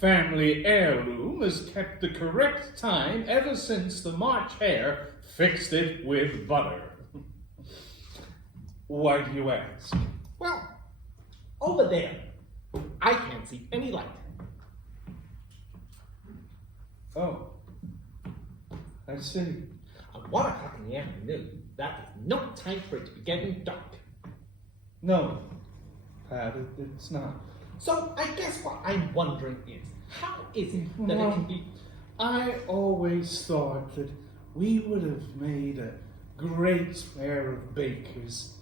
family heirloom has kept the correct time ever since the March Hare fixed it with butter. Why do you ask? Well, over there, I can't see any light. Oh, I see. At 1 o'clock in the afternoon, that is no time for it to be getting dark. No, Pat, it's not. So I guess what I'm wondering is, how is it that it can be... I always thought that we would have made a great pair of bakers.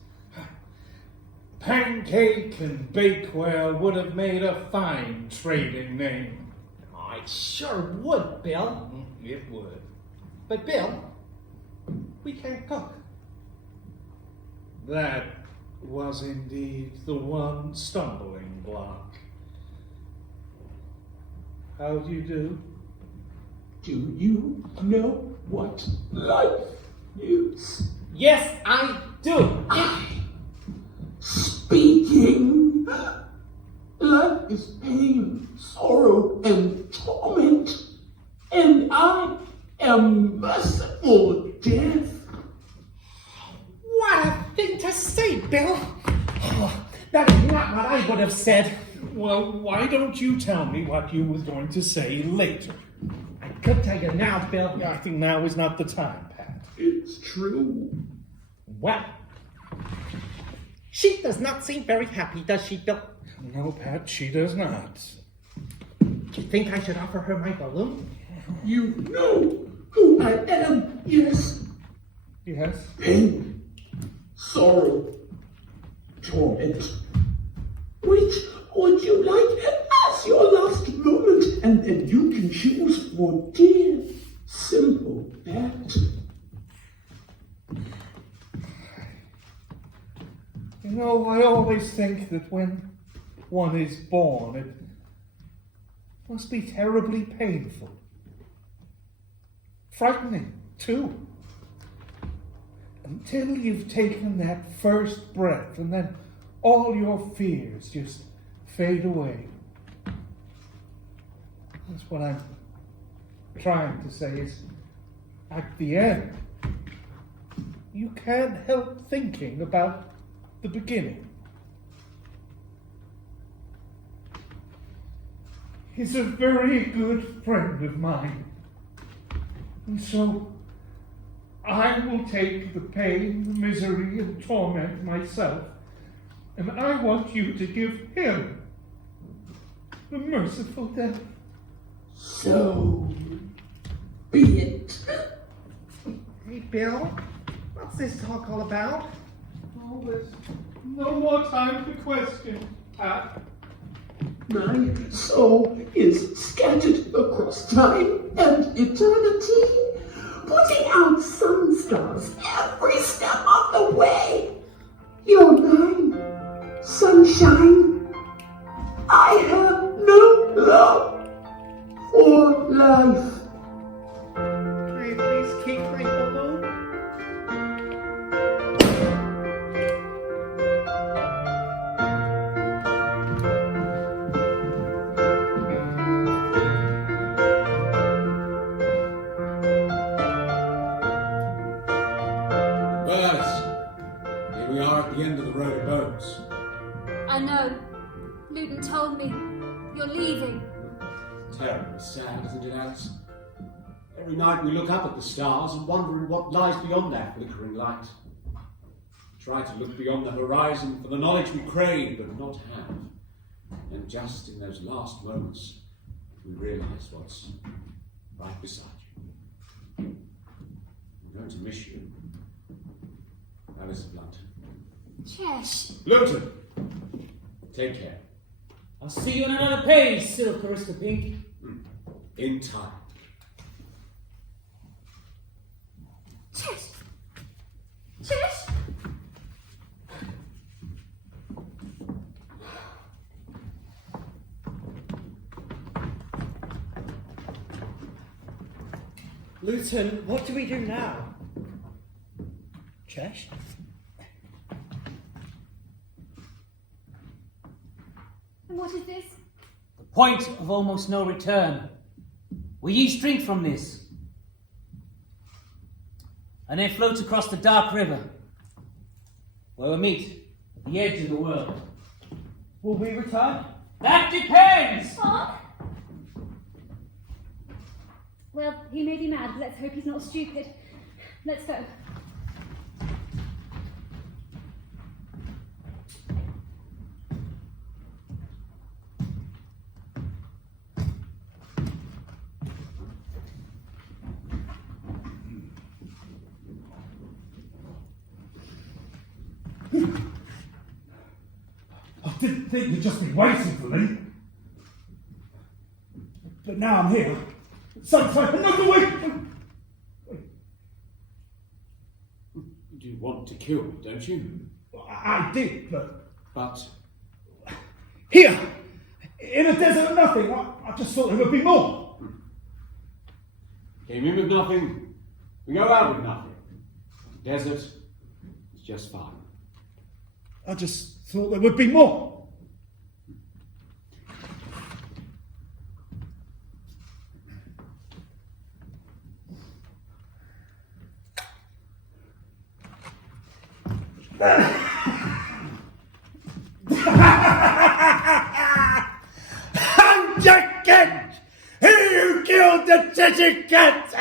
Pancake and Bakewell would have made a fine trading name. Oh, it sure would, Bill. It would. But Bill, we can't cook. That was indeed the one stumbling block. How do you do? Do you know what life is? Yes, I do. Speaking. Life is pain, sorrow, and torment. And I am merciful death. What a thing to say, Bill. Oh, that is not what I would have said. Well, why don't you tell me what you were going to say later? I could tell you now, Bill. I think now is not the time, Pat. It's true. Well, she does not seem very happy, does she, Bill? No, Pat, she does not. Do you think I should offer her my balloon? You know who I am, yes? Yes? Pain, sorrow, torment. Which would you like as your last moment? And then you can choose for dear, simple Pat. You know, I always think that when one is born, it must be terribly painful. Frightening, too. Until you've taken that first breath, and then all your fears just fade away. That's what I'm trying to say is, at the end, you can't help thinking about the beginning. He's a very good friend of mine. And so I will take the pain, the misery, and torment myself, and I want you to give him the merciful death. So be it. Hey, Bill, what's this talk all about? Oh, there's no more time to question, Pat. My soul is scattered across time and eternity, putting out sun stars every step of the way. You're mine, sunshine. I have no love for life. Can I please keep my balloon? Here we are at the end of the road of boats. I know. Luton told me. You're leaving. Terribly sad, isn't it, Alice? Every night we look up at the stars and wondering what lies beyond that flickering light. Try to look beyond the horizon for the knowledge we crave but not have. And just in those last moments, we realise what's right beside you. I'm going to miss you. Alice Blunt. Chesh. Luton! Take care. I'll see you on another page, Silk Carissa Pink. In time. Chesh. Chesh. Luton, what do we do now? Chesh? And what is this? The point of almost no return. Will ye drink from this? And then float across the dark river, where we'll meet at the edge of the world. Will we return? That depends! What? Well, he may be mad, but let's hope he's not stupid. Let's go. I didn't think you'd just be waiting for me. But now I'm here. So, another week! You want to kill me, don't you? I did, but... But Here! In a desert of nothing, I just thought there would be more. came in with nothing, we go out with nothing. Desert is just fine. I just thought there would be more. I'm Jack Kent! He who killed the Cheshire Cat!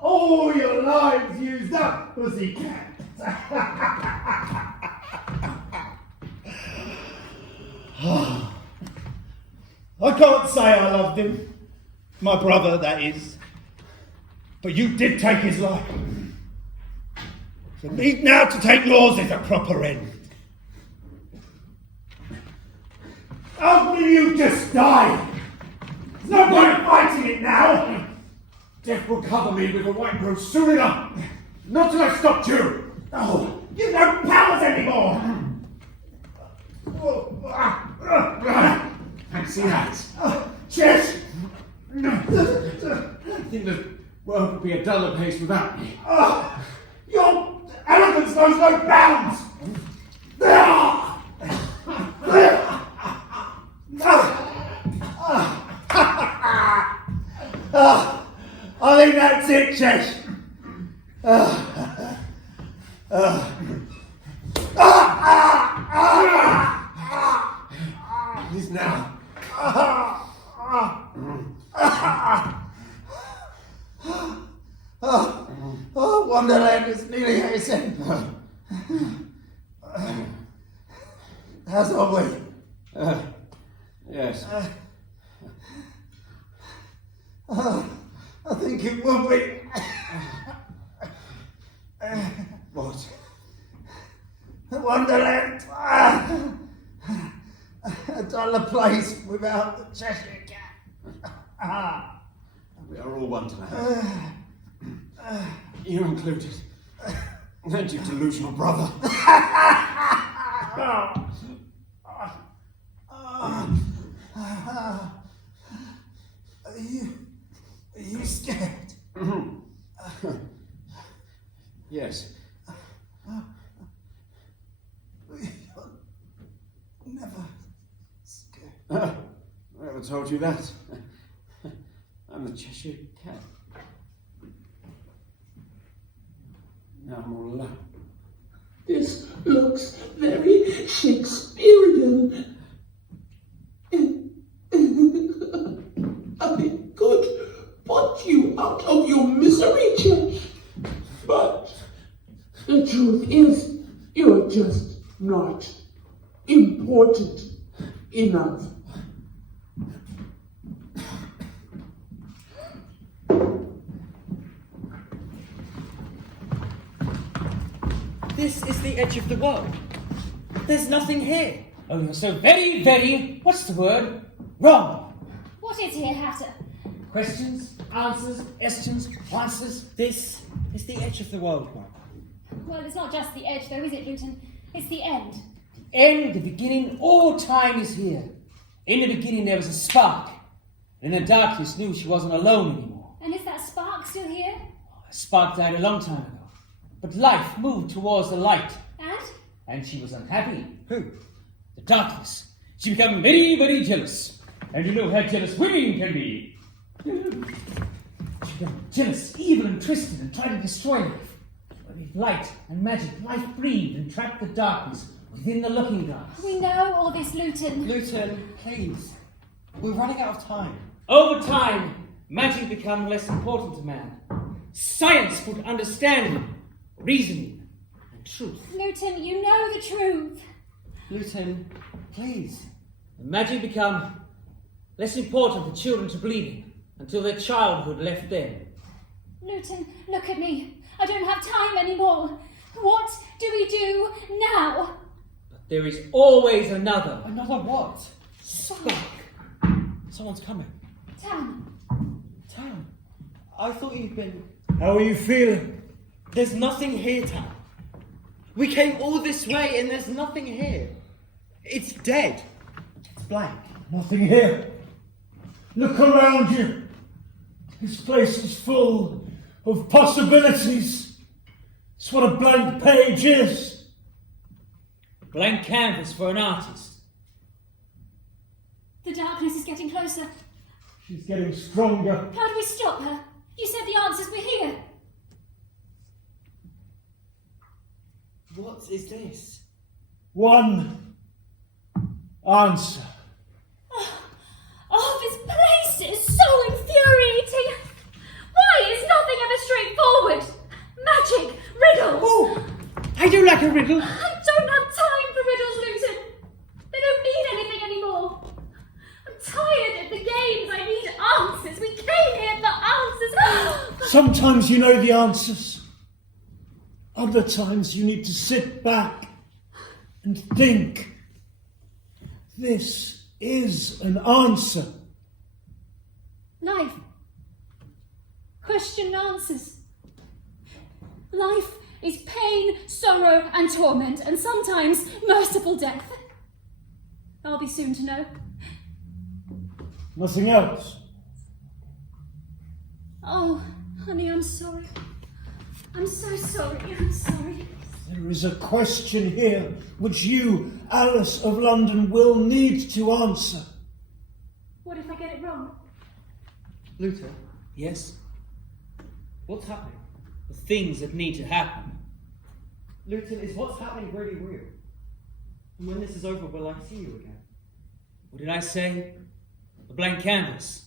All your lives used up, pussycat. I can't say I loved him. My brother, that is. But you did take his life. So need now to take yours as a proper end. How can you just die? There's no point in fighting it now. Death will cover me with a white rose soon enough. Not till I've stopped you. Oh, you've no powers anymore. Fancy that. Chesh! I think the world would be a duller place without me. Your arrogance knows no bounds! I think that's it, Chesh. It is now. Oh, Wonderland is nearly at its end. As always. Yes. I think it will be. What? Wonderland. A duller place without the Cheshire Cat. We are all Wonderland. You included. And you delusional brother. Are you scared? Yes. Never scared. I never told you that. I'm the Cheshire Cat. Now I'm all alone. This looks very Shakespearean. I could put you out of your misery, Chesh. But the truth is, you're just not important enough. This is the edge of the world. There's nothing here. Oh, you're so very, very, what's the word? Wrong. What is here, Hatter? Questions, answers, questions, answers. This is the edge of the world, Mark. Well, it's not just the edge, though, is it, Luton? It's the end. End, the beginning, all time is here. In the beginning there was a spark, and in the darkness knew she wasn't alone anymore. And is that spark still here? The spark died a long time ago, but life moved towards the light, And? and she was unhappy. Who? The darkness. She became very, very jealous, and you know how jealous women can be. She became jealous, evil, and twisted, and tried to destroy life. But with light and magic, life breathed and trapped the darkness within the looking glass. We know all this, Luton. Luton, please. We're running out of time. Over time, magic became less important to man. Science put understanding, reasoning, and truth. Luton, you know the truth. Luton, please. And magic became less important for children to believe in until their childhood left them. Luton, look at me. I don't have time anymore. What do we do now? But there is always another. Another what? Sorry. Someone's coming. Tam. Tam, I thought you'd been... How are you feeling? There's nothing here, Tam. We came all this way and there's nothing here. It's dead. It's blank. Nothing here. Look around you. This place is full of possibilities. It's what a blank page is. Blank canvas for an artist. The darkness is getting closer. She's getting stronger. How do we stop her? You said the answers were here. What is this? One answer. Oh, this place is so infuriating. Why is nothing ever straightforward? Magic, riddles. Oh, I do like a riddle. I don't have time for riddles, Luton. They don't mean anything anymore. I'm tired of the games. I need answers. We came here for answers. Sometimes you know the answers. Other times you need to sit back and think. This is an answer. Life. Question and answers. Life is pain, sorrow, and torment, and sometimes merciful death. I'll be soon to know. Nothing else. Oh, honey, I'm sorry. I'm so sorry. I'm sorry. There is a question here which you, Alice of London, will need to answer. What if I get it wrong? Luton, Yes? What's happening? The things that need to happen. Luton, is what's happening really real? And when this is over, will I see you again? What did I say? A blank canvas.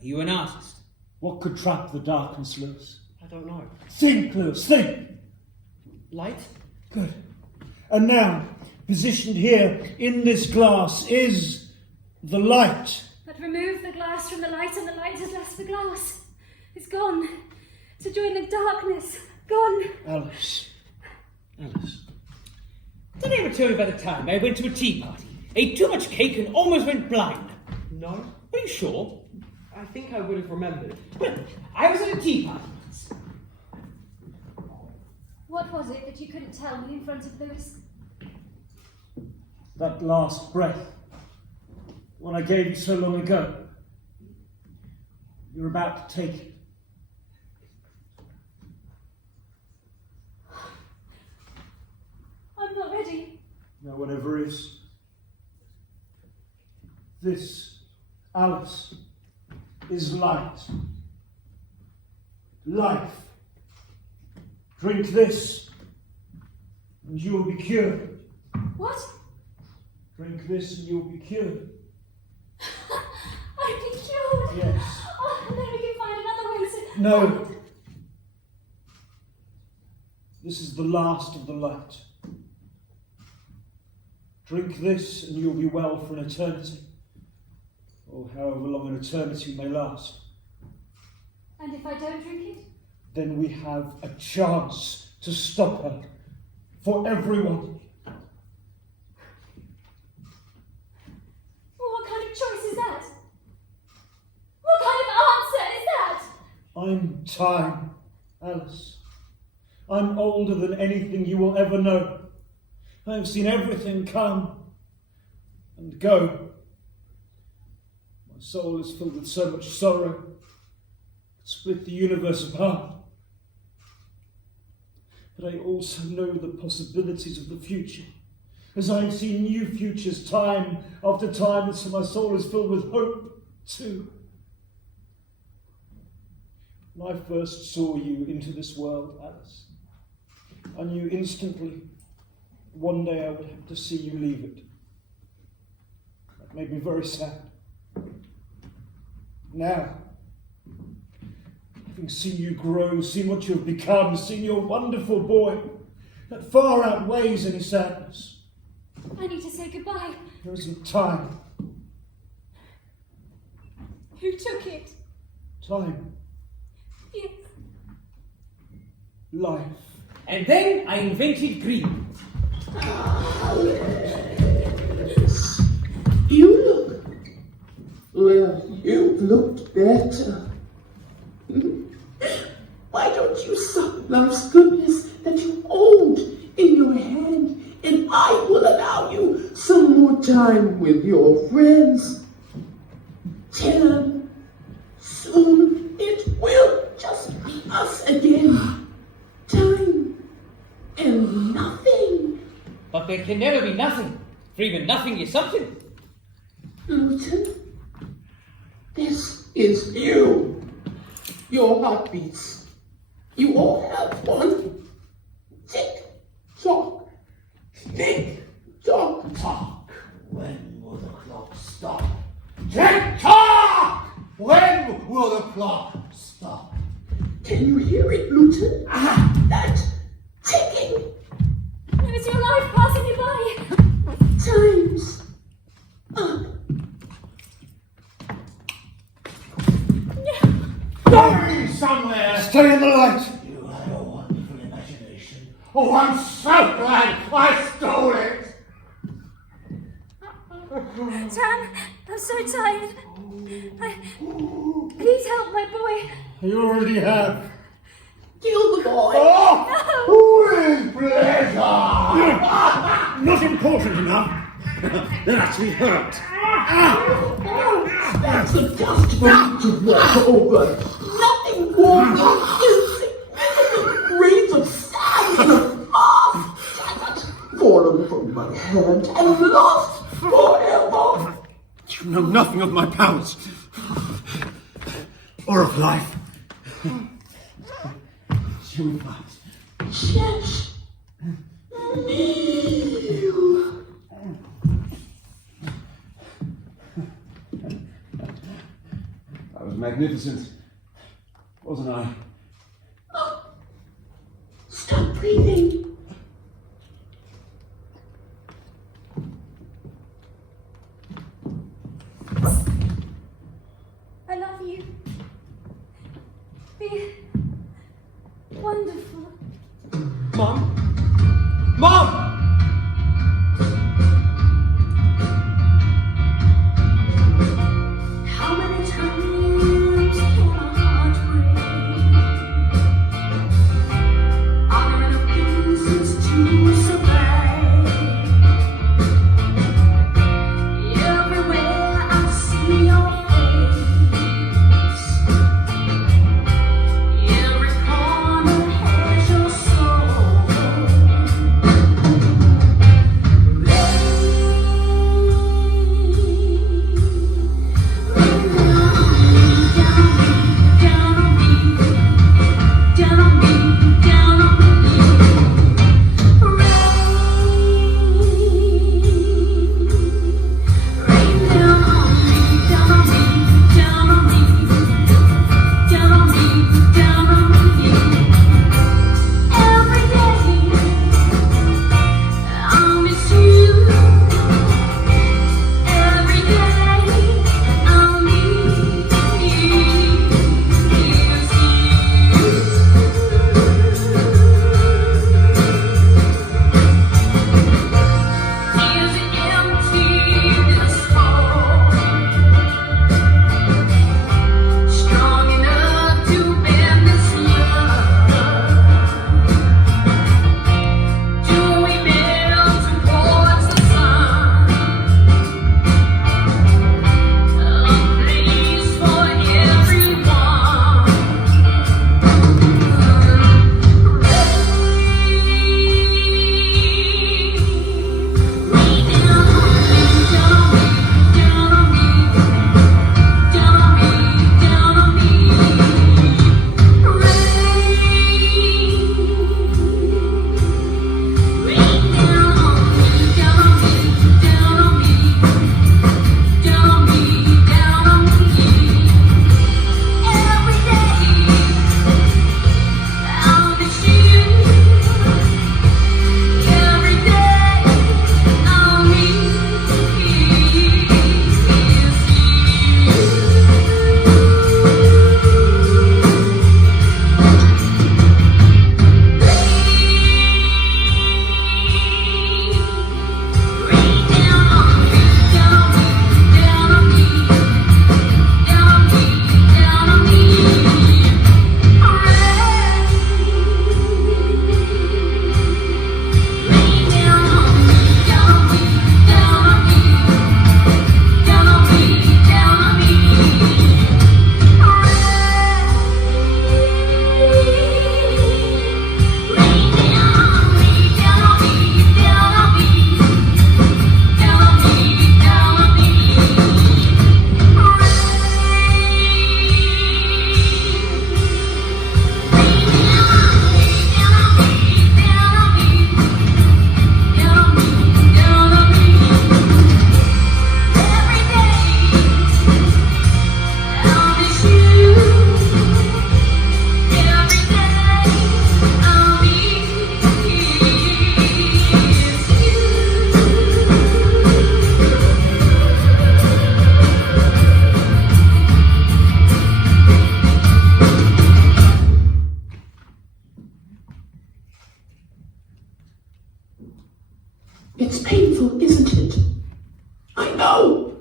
Are you an artist? What could trap the darkness, Lewis? I don't know. Think, Lewis, think! Light? Good. And now, positioned here in this glass is the light. But remove the glass from the light, and the light has left the glass. It's gone. To join the darkness. Gone. Alice. Alice. Did I ever tell you about the time I went to a tea party, ate too much cake, and almost went blind? No. Are you sure? I think I would have remembered. Well, I was at a tea party once. What was it that you couldn't tell me in front of Lewis? That last breath. One I gave you so long ago. You're about to take it. I'm not ready. No, whatever is. This, Alice, is light. Life. Drink this, and you will be cured. What? Drink this, and you will be cured. I've been cured. Yes. Oh, and then we can find another way to... No. This is the last of the light. Drink this, and you'll be well for an eternity. Or however long an eternity may last. And if I don't drink it? Then we have a chance to stop her. For everyone. Well, what kind of choice is that? What kind of answer is that? I'm time, Alice. I'm older than anything you will ever know. I have seen everything come and go. soul is filled with so much sorrow, it split the universe apart. But I also know the possibilities of the future, as I see new futures time after time, and so my soul is filled with hope too. When I first saw you into this world, Alice, I knew instantly one day I would have to see you leave it. That made me very sad. Now, having seen you grow, seen what you have become, seen your wonderful boy, that far outweighs any sadness. I need to say goodbye. There isn't time. Who took it? Time. Yes. Life. And then I invented greed. You look. Well, you've looked better. Why don't you suck life's goodness that you hold in your hand, and I will allow you some more time with your friends. Tell them soon it will just be us again. Time and nothing. But there can never be nothing, for even nothing is something. Luton, this is you. Your heartbeats. You all have one. Tick, tock, tick, tock, tock. When will the clock stop? Tick-tock! When will the clock stop? Can you hear it, Luton? That ticking. It was your life passing you by. Time's up. Going somewhere! Stay in the light! You had a wonderful imagination. Oh, I'm so glad I stole it! Tam, I'm so tired. Please help my boy. You already have. Kill the boy. Oh! With pleasure! Not important enough. They're actually hurt. That's a dust for to walk over. Nothing more than insignificant grains of sand in a vast desert, fallen from my hand and lost forever. You know nothing of my powers. Or of life. Shall we fight? Shush. Kneel. That was magnificent, wasn't I? Stop breathing. I love you. Be wonderful. Mom? Mom! How many times can a heart break? Are there enough pieces to survive? Everywhere I see your face, every corner has your soul. It's painful, isn't it? I know.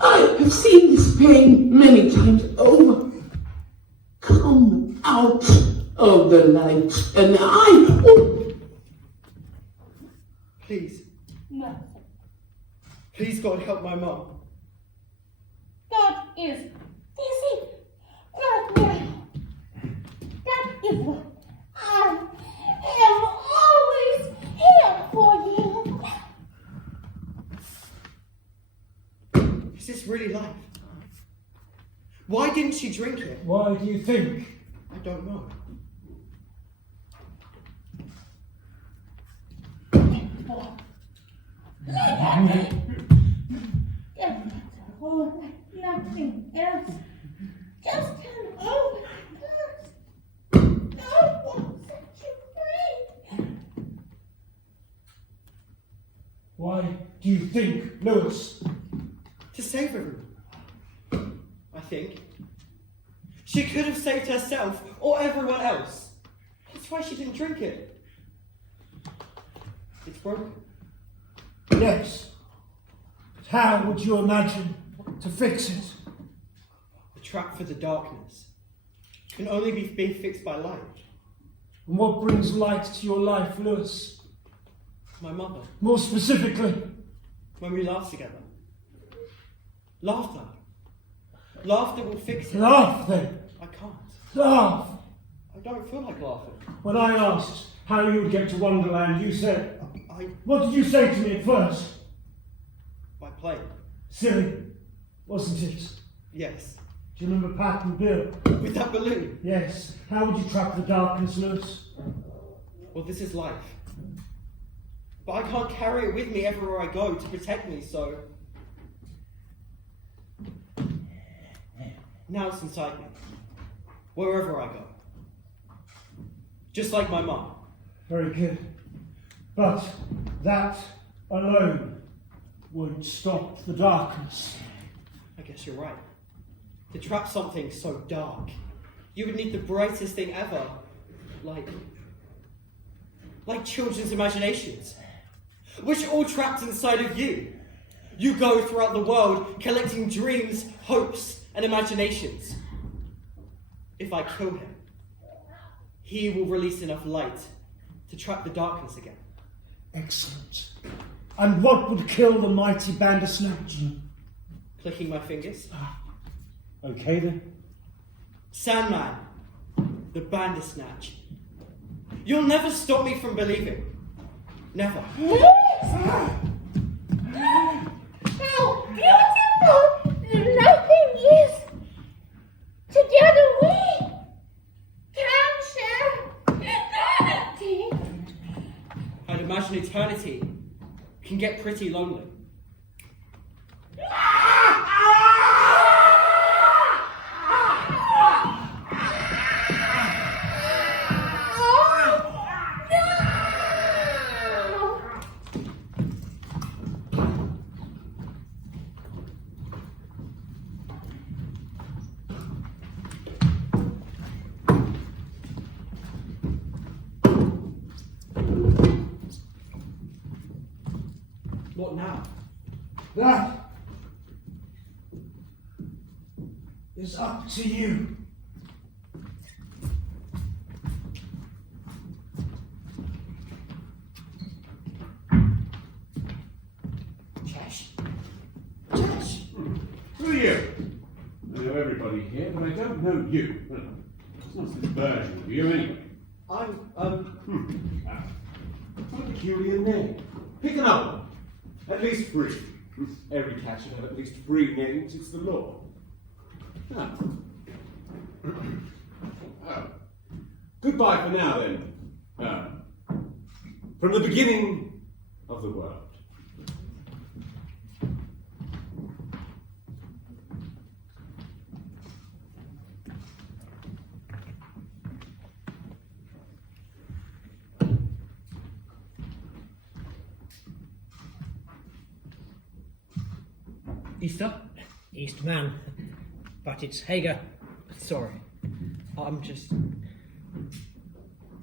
I have seen this pain many times over. Come out of the light, and I will... Please, No. please God help my mum. God is busy right now. That is why I am always here for you. Is this really life? Why didn't she drink it? Why do you think? I don't know. Nothing else. Just turn over. God will set you free. Why do you think, Lewis? To save everyone. I think. She could have saved herself or everyone else. That's why she didn't drink it. It's broken. Yes. But how would you imagine to fix it? The trap for the darkness can only be fixed by light. And what brings light to your life, Lewis? My mother. More specifically? When we laugh together. Laughter. Laughter will fix it. Laugh then. I can't. Laugh. I don't feel like laughing. When I asked how you would get to Wonderland, you said... What did you say to me at first? By plane. Silly, wasn't it? Yes. Do you remember Pat and Bill? With that balloon? Yes. How would you trap the darkness, Lewis? Well, this is life. But I can't carry it with me everywhere I go to protect me, so... Now it's inside me. Wherever I go. Just like my mum. Very good. But that alone would stop the darkness. I guess you're right. To trap something so dark, you would need the brightest thing ever. Like children's imaginations. Which are all trapped inside of you. You go throughout the world collecting dreams, hopes, and imaginations. If I kill him, he will release enough light to trap the darkness again. Excellent. And what would kill the mighty Bandersnatch? Clicking my fingers. Okay then. Sandman, the Bandersnatch. You'll never stop me from believing. Never. How beautiful nothing is. Together we can share eternity. I'd imagine eternity can get pretty lonely. What now? That is up to you. Cash. Who are you? I know everybody here, but I don't know you. Well, it's not this version of you, anyway. What a peculiar name. Pick another one. At least 3. Every cat should have at least 3 names. It's the law. Ah. Oh. Goodbye for now, then. From the beginning of the world. Easter? Eastman. But it's Haga. Sorry. I'm just...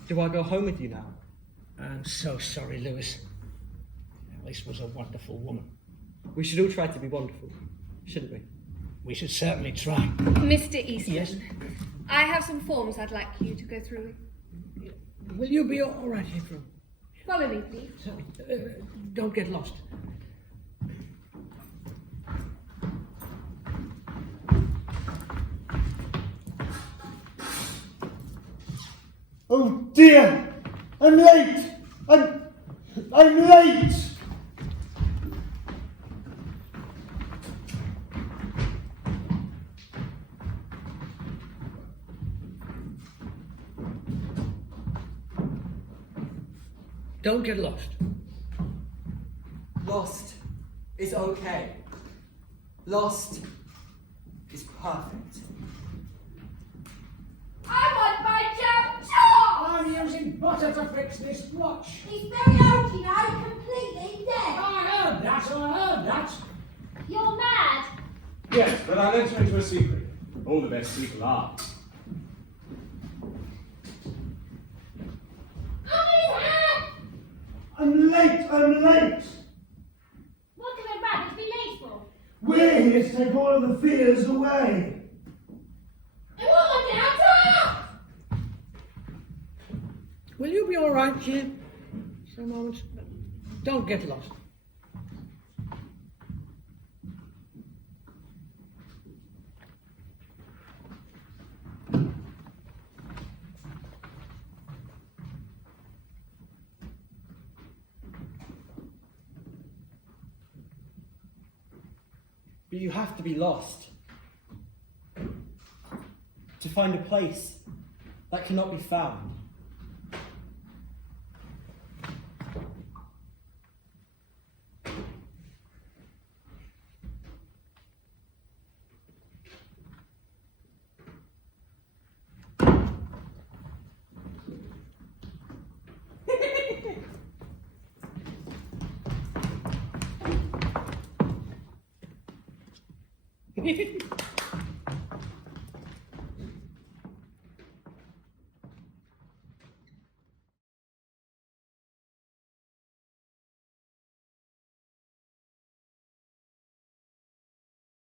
Do I go home with you now? I'm so sorry, Lewis. This was a wonderful woman. We should all try to be wonderful, shouldn't we? We should certainly try. Mr. Eastman, Yes? I have some forms I'd like you to go through. Will you be all right, April? Follow me, please. Don't get lost. Oh dear! I'm late! I'm late! Don't get lost. Lost is okay. Lost is perfect. I want my jump top! I'm using butter to fix this watch. He's very old, you know, completely dead. I heard that. You're mad. Yes, but I'll enter into a secret. All the best people are. I'm late! What can a rabbit be late for? We're here to take all of the fears away. I want my jump top! Will you be all right, Jim? For a moment. Don't get lost. But you have to be lost to find a place that cannot be found. Hehehe